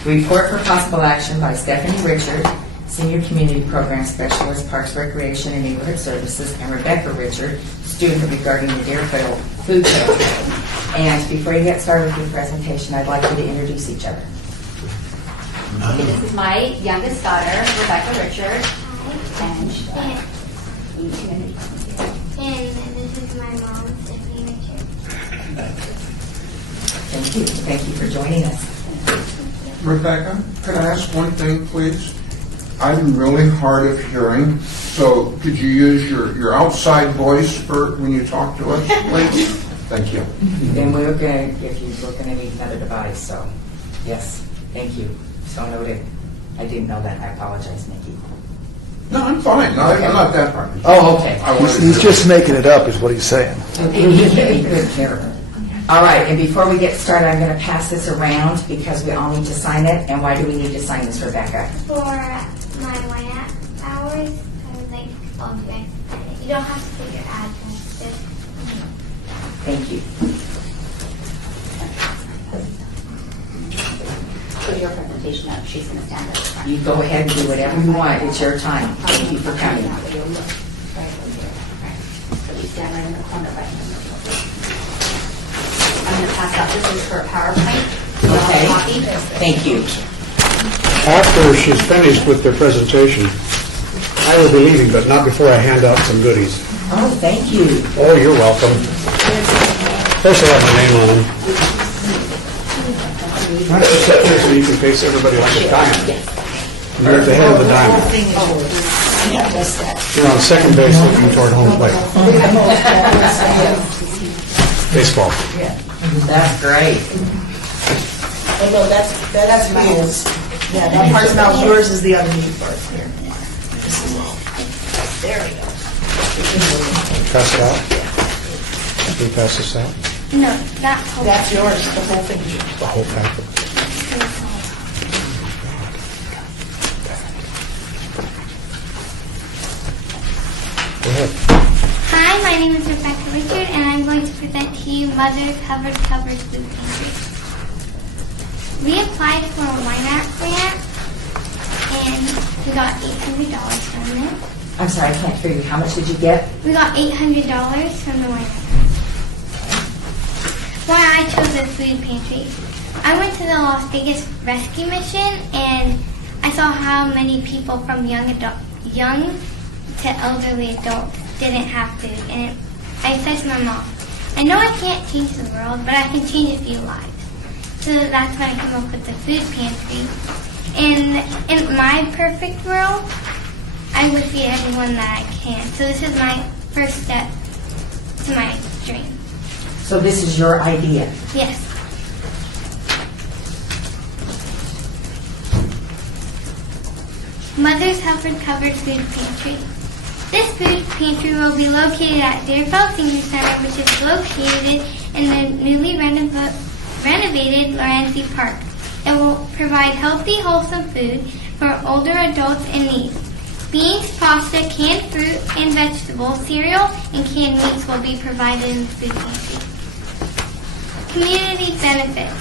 Report for possible action by Stephanie Richard, Senior Community Program Specialist, Parks, Recreation, and Neighborhood Services, and Rebecca Richard, student regarding the Deerfield Food Trail. And before you get started with your presentation, I'd like you to introduce each other. Okay, this is my youngest daughter, Rebecca Richard, and And this is my mom, Stephanie Richard. Thank you. Thank you for joining us. Rebecca, could I ask one thing, please? I'm really hard of hearing, so could you use your outside voice for when you talk to us, please? Thank you. Then we're going to, if we're going to need another device, so, yes, thank you. So noted. I didn't know that. I apologize, Nikki. No, I'm fine. No, I'm not that hard. Oh, okay. I wanted He's to- just making it up, is what he's saying. Good character. All right, and before we get started, I'm going to pass this around because we all need to sign it. And why do we need to sign this, Rebecca? For my YNAP hours, I would like all of you guys to sign it. You don't have to put your address, just Thank you. put your presentation up. She's going to stand up front. You go ahead and do whatever you want. It's your time. Thank you for coming. So you stand right in the corner right now. I'm going to pass out, this is for a PowerPoint. Okay. Copy. Thank you. After she's finished with their presentation, I will be leaving, but not before I hand out some goodies. Oh, thank you. Oh, you're welcome. First, I have my name on them. Why don't you sit there so you can face everybody like a diamond? You're at the head of the diamond. You're on second base looking toward home plate. Baseball. That's great. Oh, no, that's his. Yeah, that part's not yours, is the other new part here. There we go. Pass it out. Can you pass this out? no, not whole. That's yours, the whole thing. The whole packet. Go ahead. Hi, my name is Rebecca Richard, and I'm going to present to you Mother's Covered Covers Food Pantry. We applied for a YNAP grant, and we got $800 from it. I'm sorry, I can't hear you. How much did you get? We got $800 from the YNAP. Why I chose this food pantry. I went to the Las Vegas rescue mission, and I saw how many people from young to elderly adults didn't have food. And I said to my mom, I know I can't change the world, but I can change a few lives. So that's when I came up with the food pantry. And in my perfect world, I would feed everyone that I can. So this is my first step to my dream. So this is your idea. Yes. Mother's Helper Covered Food Pantry. This food pantry will be located at Deerfield Senior Center, which is located in the newly renovated Lorenzi Park. It will provide healthy, wholesome food for older adults in need. Beans, pasta, canned fruit and vegetables, cereal, and canned meats will be provided in the food pantry. Community benefits.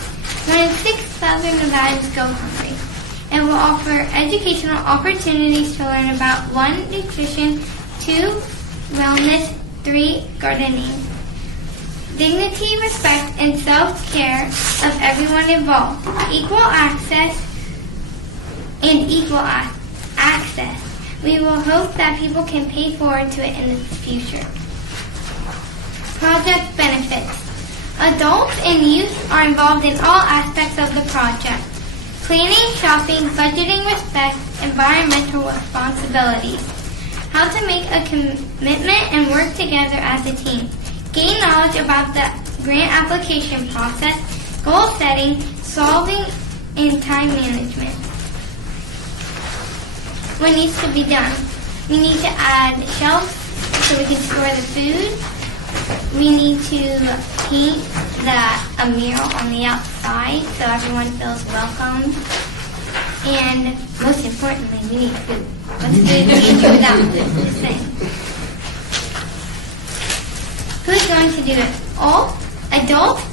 1 in 6,000 Nevadans go hungry. It will offer educational opportunities to learn about 1, nutrition, 2, wellness, 3, gardening. Dignity, respect, and self-care of everyone involved. Equal access and equal access. We will hope that people can pay forward to it in the future. Project benefits. Adults and youth are involved in all aspects of the project. Planning, shopping, budgeting, respect, environmental responsibilities. How to make a commitment and work together as a team. Gain knowledge about the grant application process, goal setting, solving, and time management. What needs to be done? We need to add shelves so we can store the food. We need to paint a mural on the outside so everyone feels welcome. And most importantly, we need food. What's food we can do without? Just saying. Who's going to do it? All adults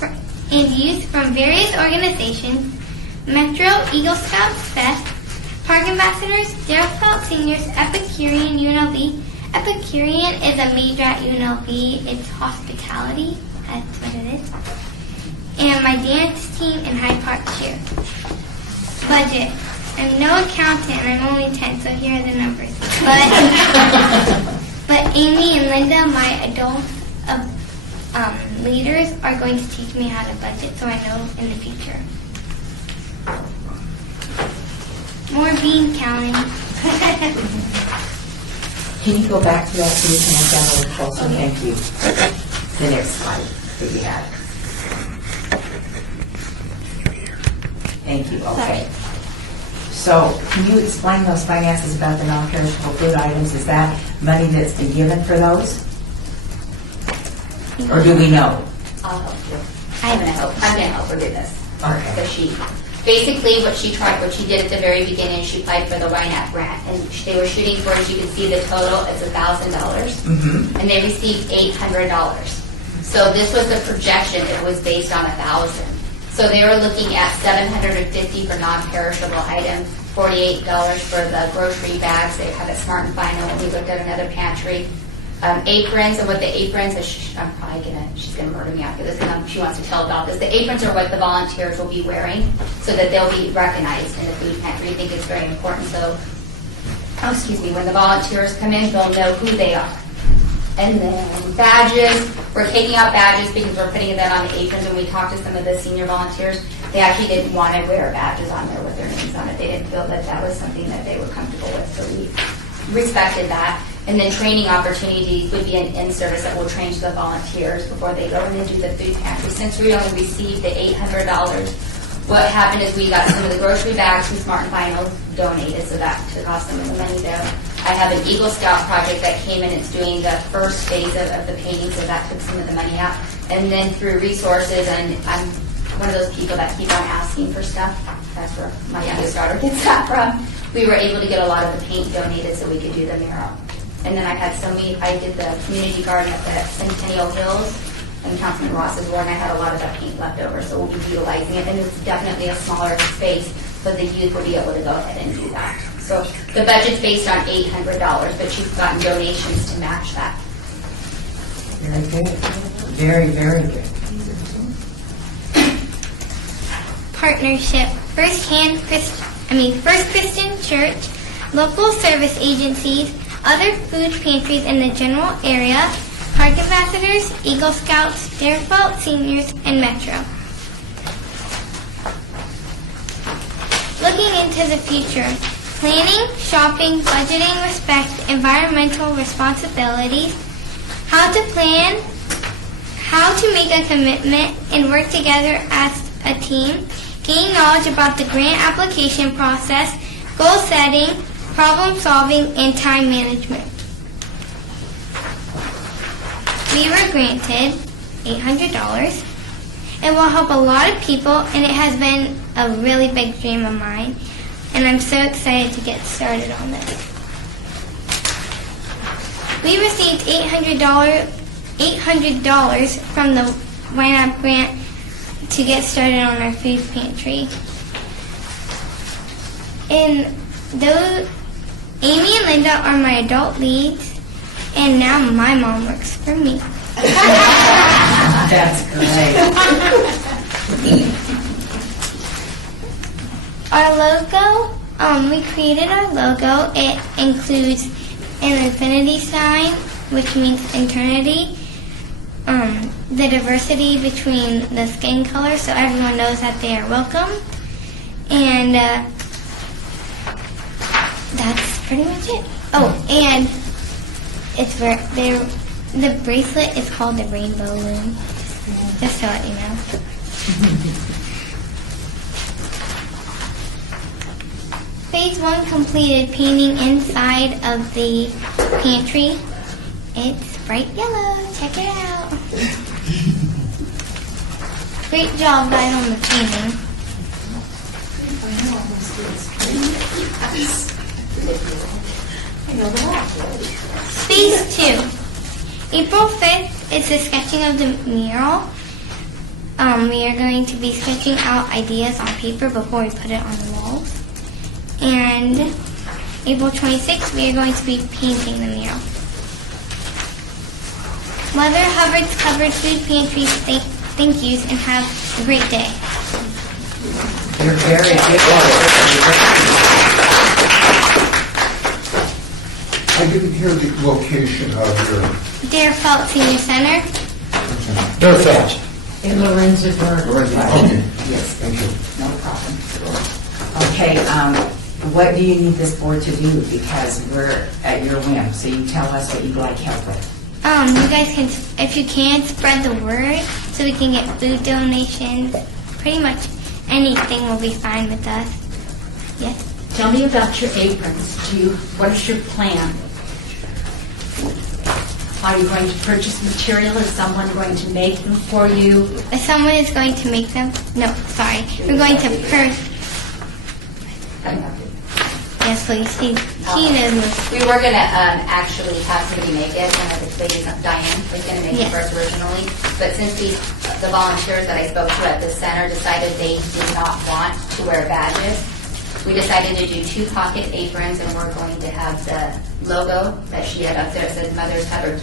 and youth from various organizations, Metro, Eagle Scouts, Fest, Park Ambassadors, Deerfield Seniors, Epicurean, UNLV. Epicurean is a major at UNLV. It's hospitality. That's what it is. And my dance team and Hyde Park cheer. Budget. I'm no accountant and I'm only 10, so here are the numbers. But Amy and Linda, my adult leaders, are going to teach me how to budget so I know in the future. More bean counting. Can you go back to that so we can have that a little closer? Thank you. The next slide that we had. Thank you, okay. So, can you explain those finances about the non-perishable food items? Is that money that's been given for those? Or do we know? I'll help you. I'm gonna help her do this. Okay. So basically what she did at the very beginning, she applied for the YNAP grant, and they were shooting for, as you can see, the total is $1,000, and they received $800. So this was the projection. It was based on 1,000. So they were looking at $750 for non-perishable items, $48 for the grocery bags. They have at Smart and Final, and we looked at another pantry. Aprons, and what the aprons is, she's gonna murder me after this, and she wants to tell about this. The aprons are what the volunteers will be wearing, so that they'll be recognized in the food pantry. I think it's very important. So, when the volunteers come in, they'll know who they are. And then badges, we're taking out badges because we're putting them on the aprons. When we talked to some of the senior volunteers, they actually didn't want to wear badges on there with their names on it. They didn't feel that that was something that they were comfortable with, so we respected that. And then training opportunities would be an in-service that will train the volunteers before they go in and do the food pantry. Since we only received the $800, what happened is we got some of the grocery bags from Smart and Final donated, so that took off some of the money there. I have an Eagle Scout project that came in. It's doing the first phase of the painting, so that took some of the money out. And then through resources, and I'm one of those people that keep on asking for stuff. That's where my youngest daughter gets that from. We were able to get a lot of the paint donated so we could do the mural. And then I did the community garden at the Centennial Hills and Councilman Ross's ward, and I had a lot of that paint left over, so we'll be utilizing it. And it's definitely a smaller space, but the youth will be able to go ahead and do that. So the budget's based on $800, but you've gotten donations to match that. Very good. Very, very good. Partnership. First Christian Church, local service agencies, other food pantries in the general area, Park Ambassadors, Eagle Scouts, Deerfield Seniors, and Metro. Looking into the future, planning, shopping, budgeting, respect, environmental responsibilities, how to plan, how to make a commitment and work together as a team, gain knowledge about the grant application process, goal setting, problem solving, and time management. We were granted $800. It will help a lot of people, and it has been a really big dream of mine, and I'm so excited to get started on this. We received $800 from the YNAB grant to get started on our food pantry. And those, Amy and Linda are my adult leads, and now my mom works for me. That's great. Our logo, we created our logo. It includes an infinity sign, which means eternity, the diversity between the skin colors, so everyone knows that they are welcome, and that's pretty much it. Oh, and it's where the bracelet is called the Rainbow Loom, just to let you know. Phase 1 completed painting inside of the pantry. It's bright yellow. Check it out. Great job, guys, on the painting. Phase 2. April 5th is the sketching of the mural. We are going to be sketching out ideas on paper before we put it on the walls. And April 26th, we are going to be painting the mural. Mother Hubbard's covered food pantries. Thank yous and have a great day. You're very good. I didn't hear the location of your... Deerfelt Senior Center. Durfeld. In Lorenzoburg. Okay. Yes, Thank you. no problem. Okay, what do you need this board to do? Because we're at your whim, so you tell us what you'd like help with. You guys can, if you can, spread the word so we can get food donations. Pretty much anything will be fine with us. Yes. Tell me about your aprons. What is your plan? Are you going to purchase material? Is someone going to make them for you? If someone is going to make them, no, sorry. We're going to Yes, please. He knows me. We were going to actually have somebody make it, one of the ladies, Diane, was going to make it for us originally. But since the volunteers that I spoke to at the center decided they did not want to wear badges, we decided to do 2 pocket aprons, and we're going to have the logo that she had up there. It says Mother's Hubbard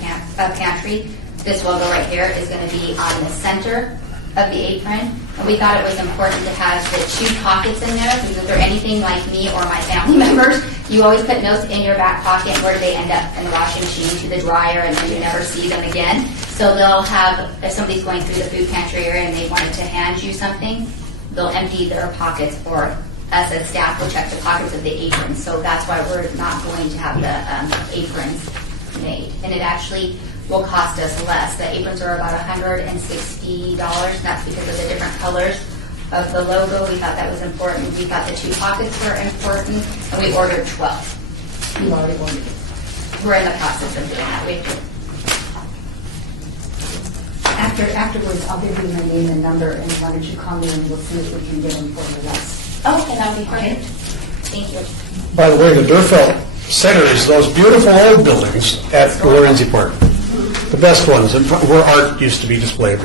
Pantry. This logo right here is going to be on the center of the apron. And we thought it was important to have the 2 pockets in there, because if they're anything like me or my family members, you always put notes in your back pocket where they end up in the washing machine, to the dryer, and then you never see them again. So they'll have, if somebody's going through the food pantry area and they wanted to hand you something, they'll empty their pockets, or us as staff will check the pockets of the aprons. So that's why we're not going to have the aprons made. And it actually will cost us less. The aprons are about $160. That's because of the different colors of the logo. We thought that was important. We thought the 2 pockets were important, and we ordered 12. We've already ordered it. We're in the process of doing that. Afterwards, I'll give you my name and number, and why don't you call me and we'll see if we can get them for you less. Okay, that would be great. Thank you. By the way, the Durfeld Center is those beautiful old buildings at Lorenzi Park. The best ones, and where art used to be displayed.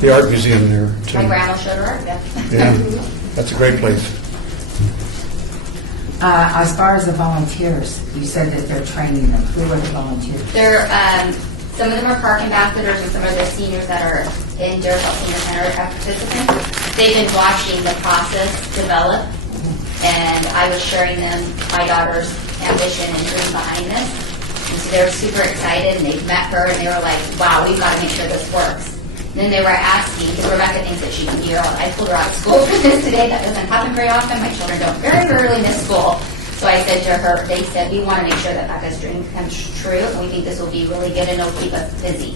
The art museum there, too. My grandma showed her. Yeah. Yeah, that's a great place. As far as the volunteers, you said that they're training them. Who are the volunteers? They're, some of them are park ambassadors, and some of the seniors that are in Deerfield Senior Center are participants. They've been watching the process develop, and I was sharing them my daughter's ambition and dream behind this. And so they were super excited, and they've met her, and they were like, wow, we've got to make sure this works. And then they were asking, because Rebecca thinks that she can be early. I pulled her out of school for this today. That doesn't happen very often. My children don't very rarely miss school. So I said to her, they said, we want to make sure that Becca's dream comes true, and we think this will be really good, and it'll keep us busy.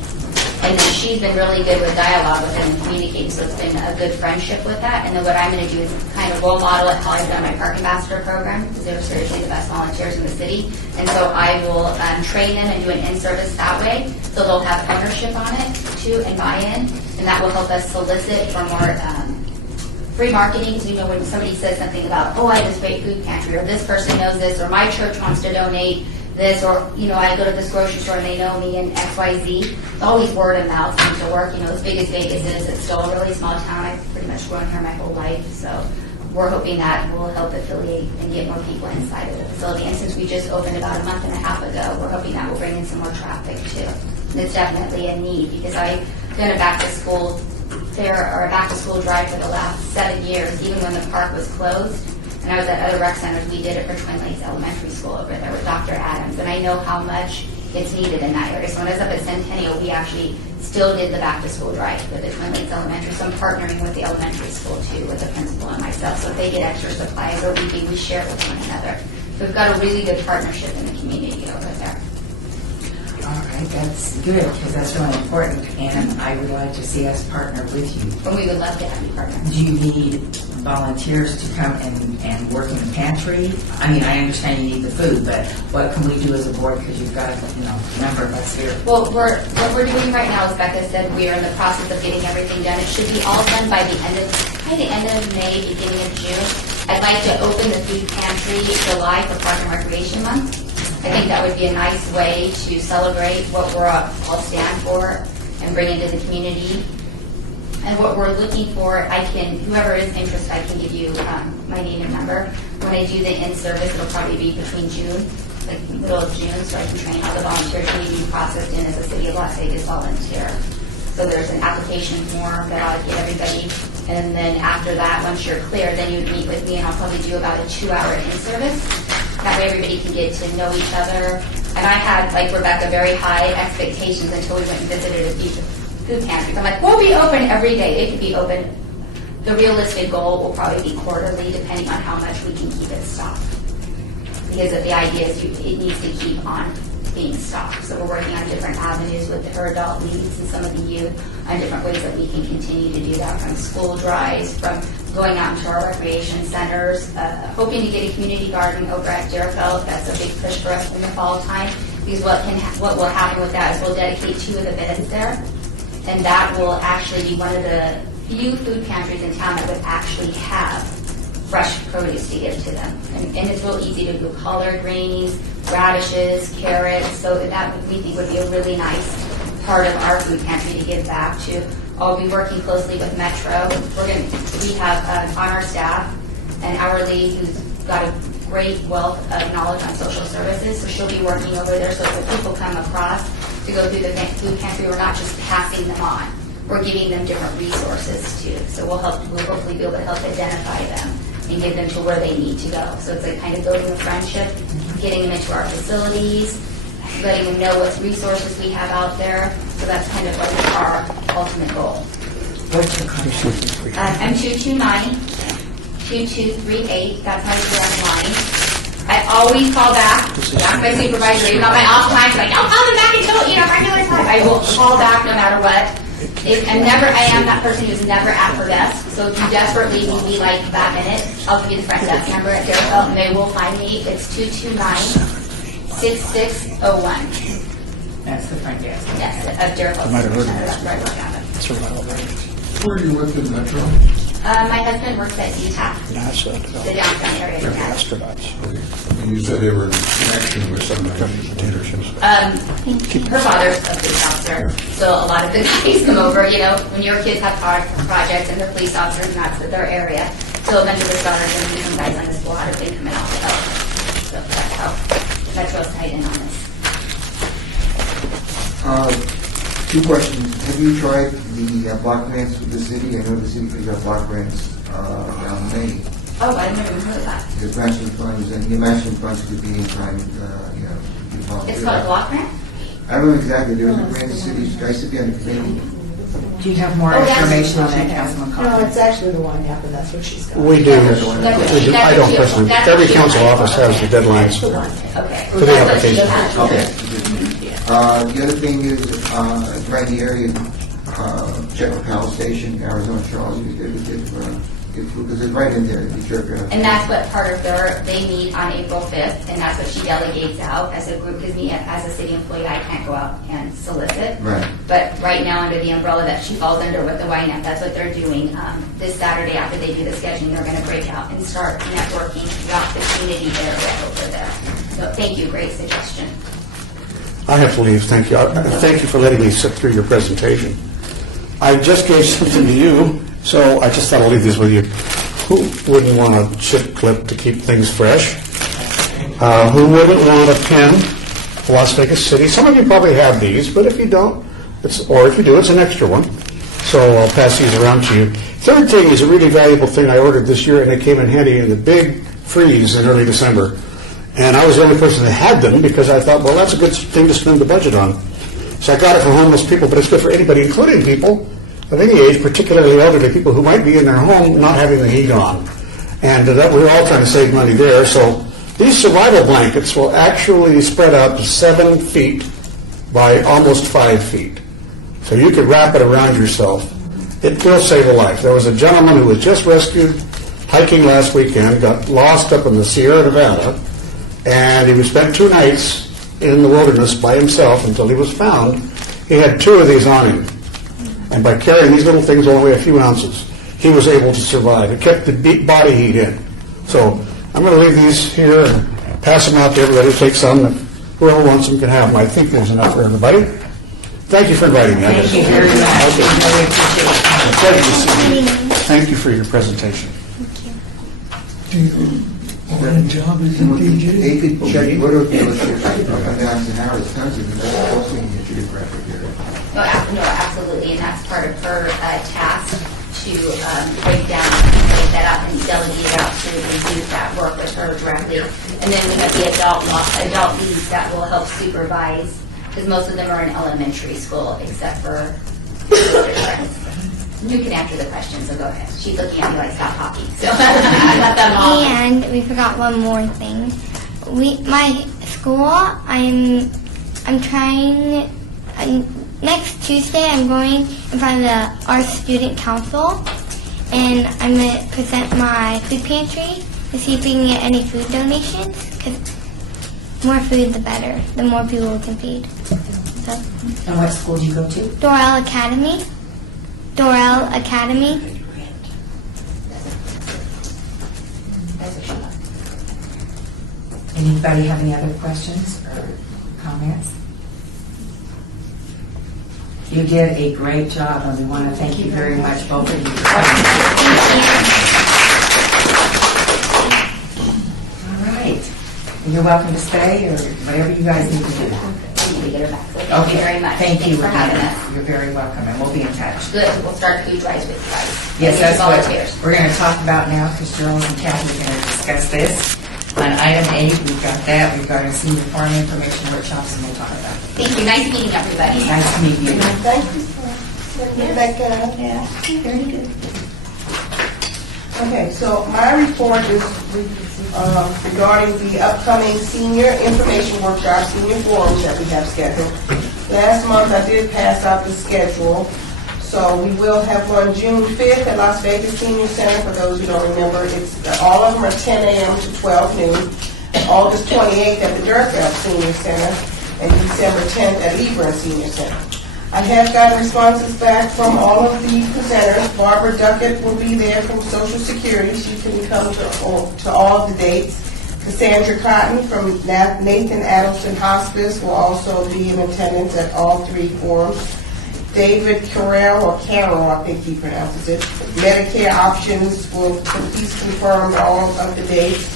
And then she's been really good with dialogue with them and communicating, so it's been a good friendship with that. And then what I'm going to do is kind of role model it how I've done my park ambassador program, because they were seriously the best volunteers in the city. And so I will train them and do an in-service that way, so they'll have ownership on it too and buy-in, and that will help us solicit for more free marketing, because when somebody says something about, oh, I have this great food pantry, or this person knows this, or my church wants to donate this, or, I go to this grocery store and they know me and XYZ. It's always word of mouth seems to work. As big as Vegas is, it's still a really small town. I've pretty much grown here my whole life, so we're hoping that will help affiliate and get more people inside of the facility. And since we just opened about a month and a half ago, we're hoping that will bring in some more traffic too. And it's definitely a need, because I've done a back to school fair or a back to school drive for the last 7 years, even when the park was closed. And I was at other rec centers. We did it for Twin Lakes Elementary School over there with Dr. Adams, and I know how much it's needed in that area. So when I was up at Centennial, we actually still did the back to school drive with the Twin Lakes Elementary. So I'm partnering with the elementary school too, with the principal and myself. So if they get extra supplies or we share it with one another. So we've got a really good partnership in the community over there. All right, that's good, because that's really important, and I would like to see us partner with you. And we would love to have you partner. Do you need volunteers to come and work in the pantry? I mean, I understand you need the food, but what can we do as a board, because you've got, a number of us here. Well, what we're doing right now, as Becca said, we are in the process of getting everything done. It should be all done by the end of May, beginning of June. I'd like to open the food pantry July for Park and Recreation Month. I think that would be a nice way to celebrate what we're all stand for and bring into the community. And what we're looking for, whoever is interested, I can give you my name and number. When I do the in-service, it'll probably be between June, like middle of June, so I can train all the volunteers who need to be processed in as a City of Las Vegas volunteer. So there's an application form that I'll get everybody. And then after that, once you're clear, then you'd meet with me, and I'll probably do about a 2-hour in-service. That way everybody can get to know each other. And I had, like Rebecca, very high expectations until we went and visited a few food pantries. I'm like, we'll be open every day. It could be open. The realistic goal will probably be quarterly, depending on how much we can keep it stocked. Because the idea is it needs to keep on being stocked. So we're working on different avenues with her adult needs and some of the youth on different ways that we can continue to do that, from school drives, from going out into our recreation centers, hoping to get a community garden over at Deerfield. That's a big push for us in the fall time, because what will happen with that is we'll dedicate 2 of the beds there, and that will actually be one of the few food pantries in town that would actually have fresh produce to give to them. And it's real easy to do collard greens, radishes, carrots, so that we think would be a really nice part of our food pantry to give back to. I'll be working closely with Metro. We have on our staff an hourly who's got a great wealth of knowledge on social services, so she'll be working over there. So if people come across to go through the food pantry, we're not just passing them on. We're giving them different resources too. So we'll hopefully be able to help identify them and get them to where they need to go. So it's like kind of building a friendship, getting them into our facilities, letting them know what resources we have out there. So that's kind of like our ultimate goal. What's the contact? I'm 229-2238. That's how you get online. I always call back. Ask my supervisor, even on my off time, like, I'll call them back until, regular time. I will call back no matter what. I am that person who's never at her desk. So if you desperately need me like that minute, I'll give you the front desk number at Deerfield, and they will find me. It's 229-6601. That's the front desk. Yes, at Deerfield. I might have heard of That's that. right down it. That's where I live. Where do you work in Metro? My husband works at DTAC, NASA the downtown area. They're of Dallas. astronauts. And you said they were in connection with somebody. Her father's a police officer, so a lot of the guys come over, when your kids have projects and they're police officers and that's their area. So a bunch of the stars and some guys on the squad have been coming out to help. So that's how Metro's tied in on this. 2 questions. Have you tried the block grants with the city? I know the city figured out block grants around May. Oh, I never even heard of that. There's matching funds, and the matching funds could be in time, It's called a block grant? I don't know exactly. There was a grant the city, I used to be on the committee. Do you have more information on that, Councilman No, Collins? it's actually the one happened, that's what she's got. We do. I don't personally. Every council office has the deadlines Okay. for the application. Okay. The other thing is, right in the area, check with Powell Station, Arizona Charles, you did for Because it's right in there, the church. And that's what part of they meet on April 5th, and that's what she delegates out as a group, because me, as a city employee, I can't go out and solicit. Right. But right now, under the umbrella that she falls under with the YNAB, that's what they're doing. This Saturday, after they do the scheduling, they're going to break out and start networking throughout the community area over there. So thank you, great suggestion. I have to leave, thank you. Thank you for letting me sit through your presentation. I just gave something to you, so I just thought I'll leave this with you. Who wouldn't want a chip clip to keep things fresh? Who wouldn't want a pin, Las Vegas City? Some of you probably have these, but if you don't, or if you do, it's an extra one. So I'll pass these around to you. Third thing is a really valuable thing I ordered this year, and it came in handy in the big freeze in early December. And I was the only person that had them because I thought, well, that's a good thing to spend the budget on. So I got it for homeless people, but it's good for anybody, including people of any age, particularly elderly people who might be in their home not having the heat on. And that we're all trying to save money there. So these survival blankets will actually spread out to 7 feet by almost 5 feet. So you could wrap it around yourself. It will save a life. There was a gentleman who was just rescued hiking last weekend, got lost up in the Sierra Nevada, and he spent 2 nights in the wilderness by himself until he was found. He had 2 of these on him. And by carrying these little things only a few ounces, he was able to survive. It kept the body heat in. So I'm going to leave these here and pass them out to everybody. Take some. Whoever wants them can have them. I think there's enough for everybody. Thank you for inviting me. Thank you very much. We really appreciate it. Pleasure to see you. Thank you for your presentation. Do you want a job as a DJ? They could check auto dealerships on the Austin Harris Country, and that's also in the geographic area. No, absolutely, and that's part of her task to break down and break that up and delegate it out to the youth that work with her directly. And then we have the adult leads that will help supervise, because most of them are in elementary school, except for you can answer the question, so go ahead. She's looking at me like stop talking, so I let them all. And we forgot one more thing. My school, I'm trying. Next Tuesday, I'm going in front of the Art Student Council, and I'm going to present my food pantry to see if we can get any food donations, because more food, the better. The more people we can feed. So, And what school do you go to? Dorel Academy. Dorel Academy. Anybody have any other questions or comments? You did a great job, and we want to thank you very much, both of you. All right. And you're welcome to stay or whatever you guys need to do. Thank you very much. Thank you Thanks for having us. You're very welcome, and we'll be in touch. Good. We'll start food drives with you guys. Yes, And that's what volunteers. we're going to talk about now, because Gerald and Kathy are going to discuss this. On item 8, we've got that regarding senior farm information workshops, and we'll talk about it. Thank you. Nice meeting everybody. Nice to meet you. Thank you for Rebecca. Yeah, very good. Okay, so my report is regarding the upcoming senior information workshop, senior forums that we have scheduled. Last month I did pass out the schedule, so we will have one June 5th at Las Vegas Senior Center. For those who don't remember, all of them are 10 a.m. to 12 noon. August 28th at the Dirtbelt Senior Center, and December 10th at Libra Senior Center. I have gotten responses back from all of the presenters. Barbara Duckett will be there from Social Security. She can come to all of the dates. Cassandra Cotton from Nathan Adelson Hospice will also be in attendance at all 3 forums. David Carroll, or Carroll, I think he pronounces it. Medicare Options he's confirmed all of the dates.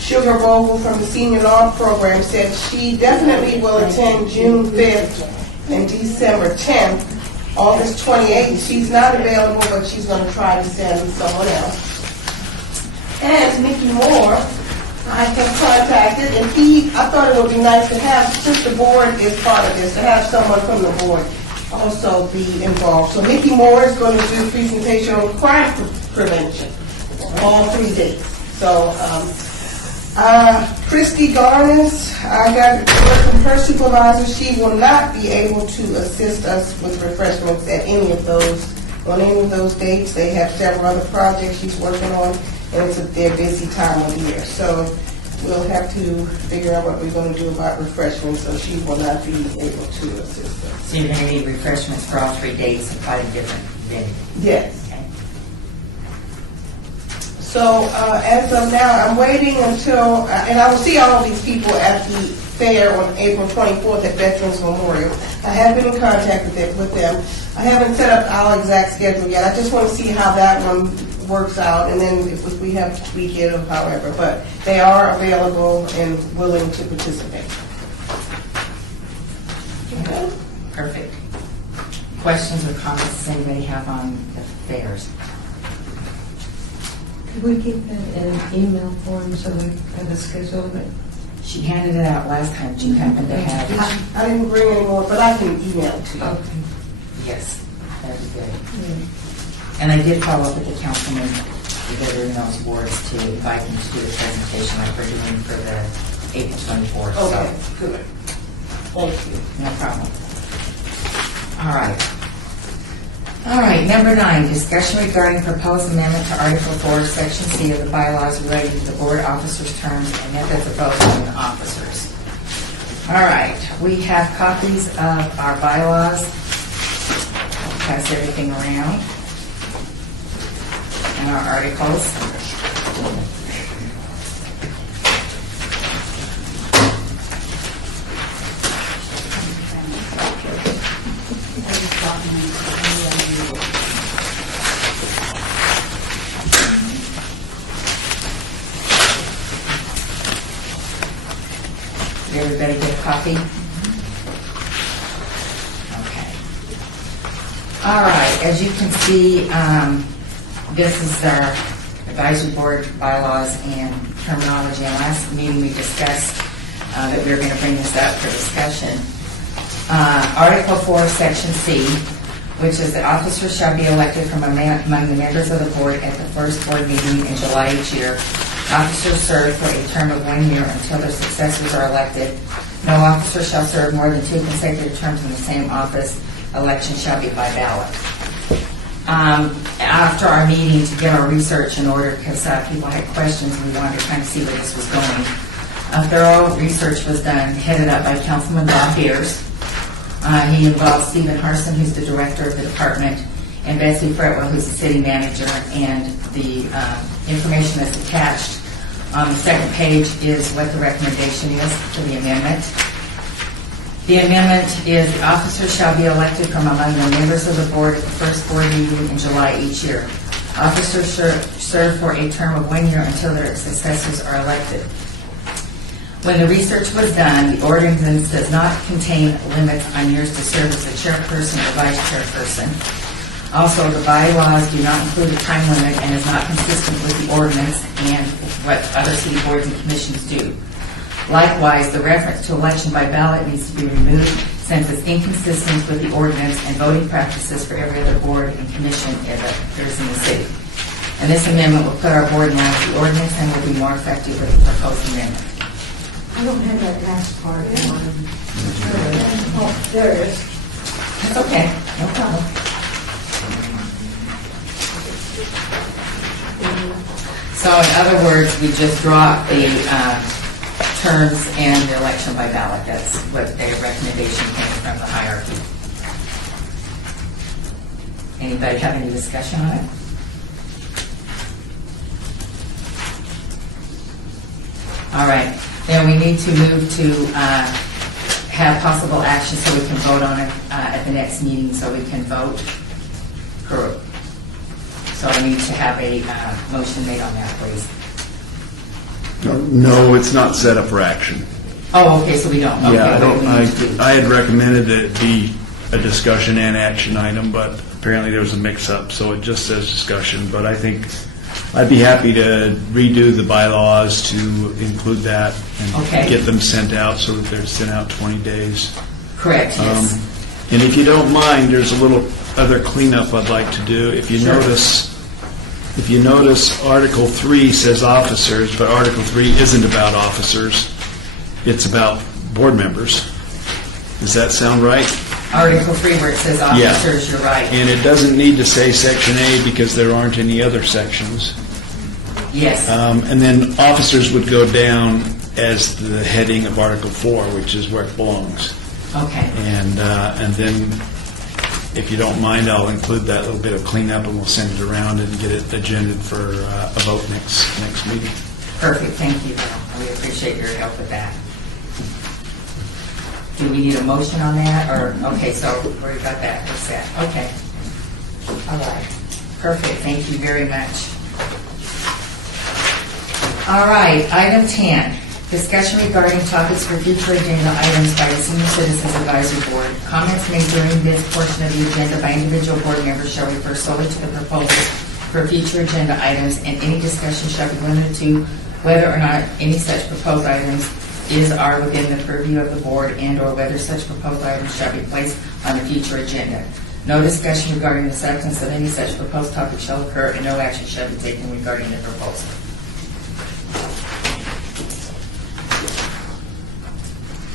Sugar Vogel from the Senior Law Program said she definitely will attend June 5th and December 10th. August 28th, she's not available, but she's going to try to send someone else. And Mickey Moore, I have contacted, and I thought it would be nice to have, since the board is part of this, to have someone from the board also be involved. So Mickey Moore is going to do a presentation on crime prevention, all 3 days. So Christy Garnes, I got word from her supervisor, she will not be able to assist us with refreshments at any of those on any of those dates. They have several other projects she's working on, and it's their busy time of year. So we'll have to figure out what we're going to do about refreshments, so she will not be able to assist us. So you're going to need refreshments for all 3 days and 5 different venues? Yes. Okay. So as of now, I'm waiting until, and I will see all of these people at the fair on April 24th at Veterans Memorial. I have been in contact with them. I haven't set up our exact schedule yet. I just want to see how that one works out, and then if we have to tweak it or however. But they are available and willing to participate. Okay. Perfect. Questions or comments does anybody have on the fairs? Could we keep that in email form so we have a schedule of it? She handed it out last time. Do you happen to have it? I didn't bring any more, but I can email it to you. Okay. Yes, that'd be good. And I did follow up with the councilman that are in those wards to invite them to do the presentation like we're doing for the April 24th. Okay, good. Thank you. No problem. All right. All right, number 9, discussion regarding proposed amendment to Article 4, Section C of the bylaws relating to the board officers' terms and methods of voting the officers. All right, we have copies of our bylaws. I'll pass everything around. And our articles. Did everybody get a copy? Okay. All right, as you can see, this is our advisory board bylaws and terminology. In last meeting, we discussed that we were going to bring this up for discussion. Article 4, Section C, which is the officers shall be elected from among the members of the board at the first board meeting in July each year. Officers serve for a term of 1 year until their successors are elected. No officer shall serve more than 2 consecutive terms in the same office. Election shall be by ballot. After our meeting, to get our research in order, because people had questions and we wanted to kind of see where this was going, a thorough research was done, headed up by Councilman Bob Beers. He involved Stephen Harson, who's the director of the department, and Betsy Fretwell, who's the city manager, and the information that's attached on the second page is what the recommendation is for the amendment. The amendment is the officers shall be elected from among the members of the board at the first board meeting in July each year. Officers serve for a term of 1 year until their successors are elected. When the research was done, the ordinance does not contain limits on years to serve as a chairperson or vice chairperson. Also, the bylaws do not include a time limit and is not consistent with the ordinance and what other city boards and commissions do. Likewise, the reference to election by ballot needs to be removed since it's inconsistent with the ordinance and voting practices for every other board and commission that occurs in the city. And this amendment will put our board in line with the ordinance and will be more effective with the proposed amendment. I don't have that last part. Oh, there it is. That's okay, no problem. So in other words, we just dropped the terms and the election by ballot. That's what their recommendation came from the hierarchy. Anybody have any discussion on it? All right, then we need to move to have possible action so we can vote on it at the next meeting so we can vote. Correct. So I need to have a motion made on that, please. No, it's not set up for action. Oh, okay, so we don't. Okay, Yeah, what do we need to do? I had recommended that it be a discussion and action item, but apparently there was a mix-up, so it just says discussion. But I think I'd be happy to redo the bylaws to include that and Okay. get them sent out so that they're sent out 20 days. Correct, yes. And if you don't mind, there's a little other cleanup I'd like to do. If you notice, Article 3 says officers, but Article 3 isn't about officers. It's about board members. Does that sound right? Article 3 where it says Yeah. officers, you're right. And it doesn't need to say Section A because there aren't any other sections. Yes. And then officers would go down as the heading of Article 4, which is where it belongs. Okay. And then, if you don't mind, I'll include that little bit of cleanup, and we'll send it around and get it agended for a vote next meeting. Perfect, thank you. We appreciate your help with that. Do we need a motion on that, or, okay, so we got that, we're set, okay. All right, perfect, thank you very much. All right, item 10, discussion regarding topics for future agenda items by the Senior Citizens Advisory Board. Comments made during this portion of the agenda by individual board members shall refer solely to the proposals for future agenda items, and any discussion shall be limited to whether or not any such proposed items are within the purview of the board, and/or whether such proposed items shall be placed on the future agenda. No discussion regarding the substance of any such proposed topic shall occur, and no action shall be taken regarding the proposal.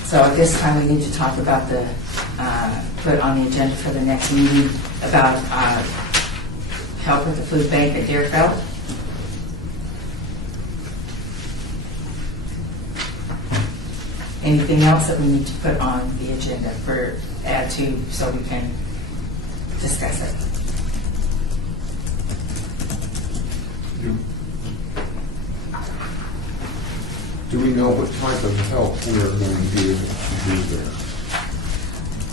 So at this time, we need to talk about the, put on the agenda for the next meeting about help with the food bank at Deerfield. Anything else that we need to put on the agenda for add to so we can discuss it? Do we know what type of help we're going to be able to do there?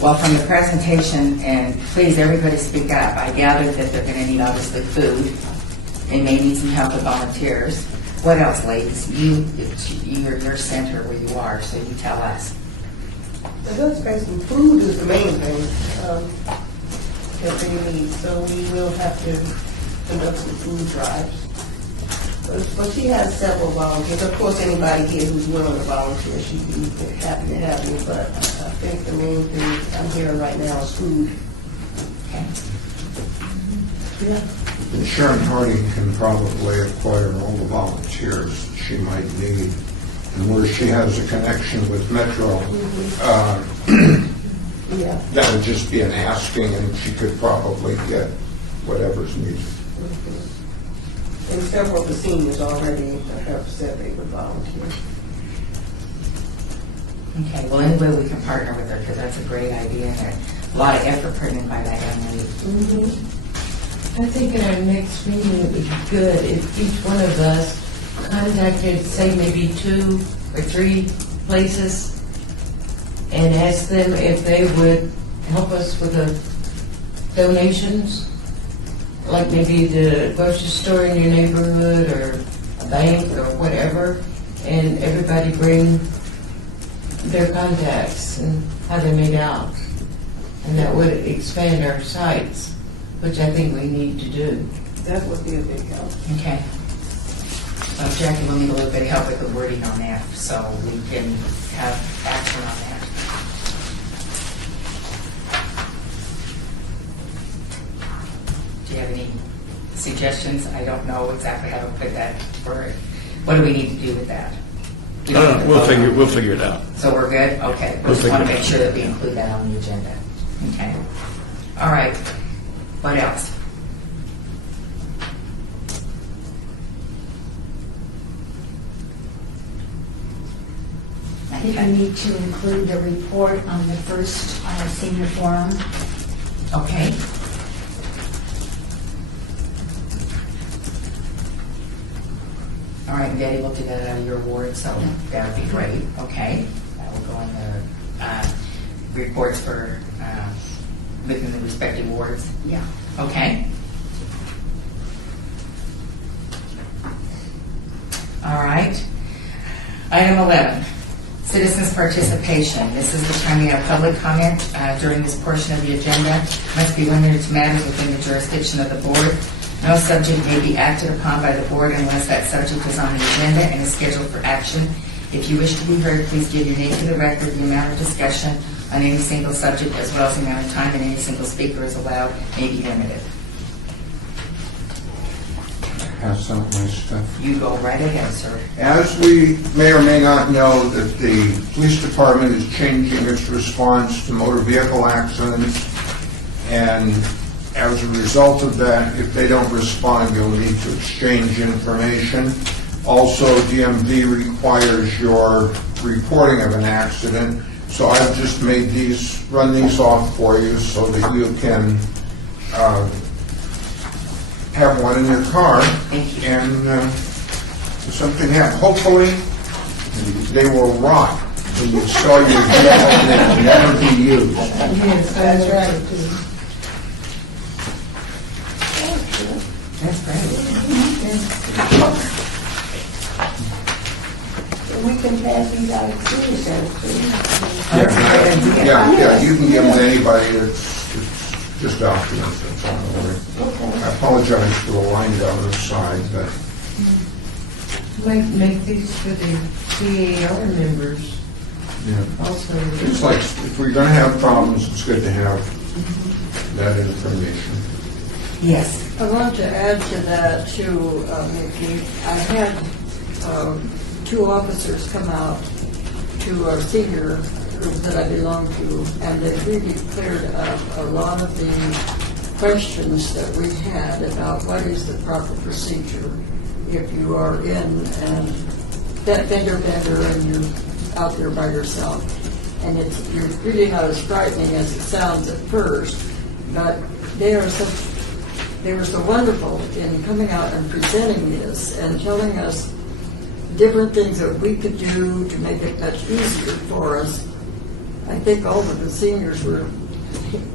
Well, from the presentation, and please everybody speak up, I gathered that they're going to need obviously food. They may need some help with volunteers. What else, ladies? You're your center where you are, so you tell us. So that's basically, food is the main thing that they need, so we will have to conduct some food drives. But she has several volunteers. Of course, anybody here who's willing to volunteer, she'd be happy to have you, but I think the main thing I'm hearing right now is food. Okay. Yeah. And Sharon Harding can probably acquire all the volunteers she might need. And where she has a connection with Metro, Yeah. that would just be an asking, and she could probably get whatever's needed. And several of the seniors already have said they would volunteer. Okay, well, anyway, we can partner with her because that's a great idea and a lot of effort put in by that young lady. I think in our next meeting, it would be good if each one of us contacted, say, maybe 2 or 3 places and asked them if they would help us with the donations, like maybe the grocery store in your neighborhood or a bank or whatever, and everybody bring their contacts and how they made out. And that would expand our sites, which I think we need to do. That would be a big help. Okay. Jackie will need a little bit of help with the wording on that so we can have action on that. Do you have any suggestions? I don't know exactly how to put that word. What do we need to do with that? You don't have to We'll vote on it. we'll figure it out. So we're good? Okay. We We'll just want to figure it make out. sure that we include that on the agenda. Okay. All right. What else? I think I need to include the report on the first senior forum. Okay. All right, Betty will do that out of your award, so that would be great. Okay. That will go in the reports for within the respective wards. Yeah. Okay. All right. Item 11, citizens' participation. This is the time we have public comment during this portion of the agenda. Must be limited to matters within the jurisdiction of the board. No subject may be acted upon by the board unless that subject is on the agenda and is scheduled for action. If you wish to be heard, please give your name to the record. The amount of discussion on any single subject, as well as the amount of time that any single speaker is allowed, may be limited. pass out my stuff? You go right ahead, sir. As we may or may not know, that the police department is changing its response to motor vehicle accidents, and as a result of that, if they don't respond, you'll need to exchange information. Also, DMV requires your reporting of an accident, so I've just made these, run these off for you so that you can have one in your car. Thank you. And if something happens, hopefully, they will rot when you sell your vehicle and they can never be used. Yes, That's right. That's great. We can pass these out to senior centers too. Yeah, you can give them to anybody that's just documents, that's all the way. I apologize for the line down the side, but Make these for the CAR members yeah. also. It's like, if we're going to have problems, it's good to have that information. Yes. I want to add to that too, Mickey. I had two officers come out to our senior group that I belong to, and they really cleared up a lot of the questions that we had about what is the proper procedure if you are in and that fender bender and you're out there by yourself. And you're really not as frightening as it sounds at first, but they were so wonderful in coming out and presenting this and telling us different things that we could do to make it much easier for us. I think all of the seniors were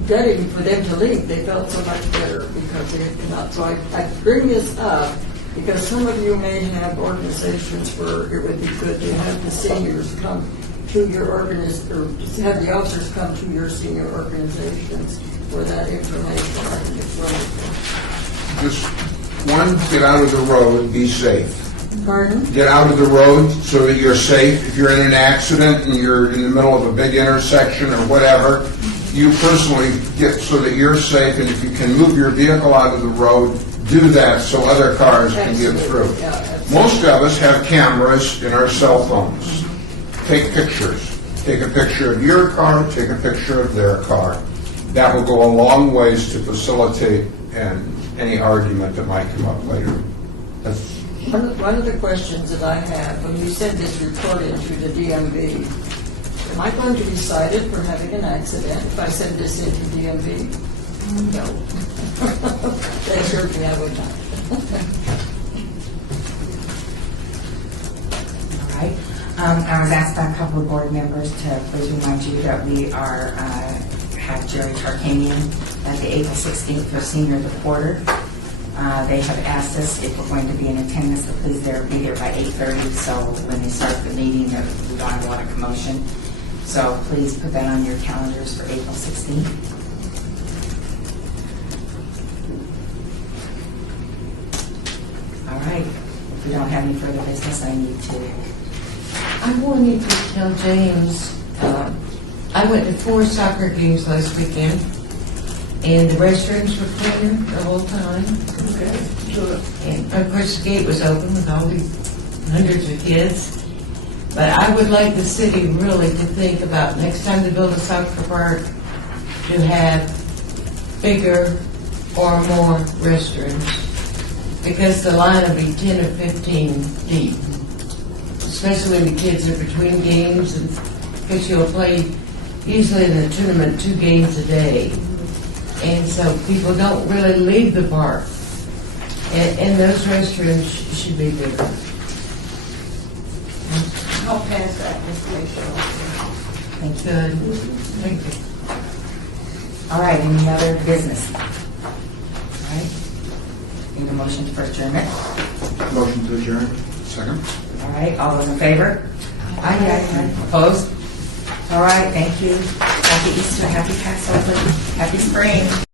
dreading for them to leave. They felt so much better because they had come out. So I bring this up because some of you may have organizations where it would be good to have the seniors come to your organization, or have the officers come to your senior organizations for that information. I think it's wonderful. Just, one, get out of the road, be safe. Pardon? Get out of the road so that you're safe. If you're in an accident and you're in the middle of a big intersection or whatever, you personally get so that you're safe, and if you can move your vehicle out of the road, do that so other cars can get through. Most of us have cameras in our cell phones. Take pictures. Take a picture of your car, take a picture of their car. That will go a long ways to facilitate any argument that might come up later. That's One of the questions that I have, when you send this report into the DMV, am I going to be cited for having an accident if I send this into DMV? No. They certainly I would not. All right. I was asked by a couple of board members to please remind you that we have Jerry Tarkanian at the April 16th for Senior Reporter. They have asked us if we're going to be in attendance to please be there by 8:30, so when they start the meeting, we don't have a lot of commotion. So please put that on your calendars for April 16th. All right. If we don't have any further business, I need to... I wanted to tell James, I went to 4 soccer games last weekend, and the restrooms were cleaner the whole time. And of course, the gate was open with all these hundreds of kids. But I would like the city really to think about next time they build a soccer park to have bigger or more restrooms, because the line will be 10 or 15 deep, especially when the kids are between games, and because you'll play usually in the tournament 2 games a day. And so people don't really leave the park. And those restrooms should be bigger. I'll pass that information on. Thank you. Good. Thank you. All right, any other business? All right. Need a motion for adjournment? Motion to adjourn. second. All right, all those in favor? Aye. Opposed? All right, thank you. Happy Easter, happy Passover, happy spring.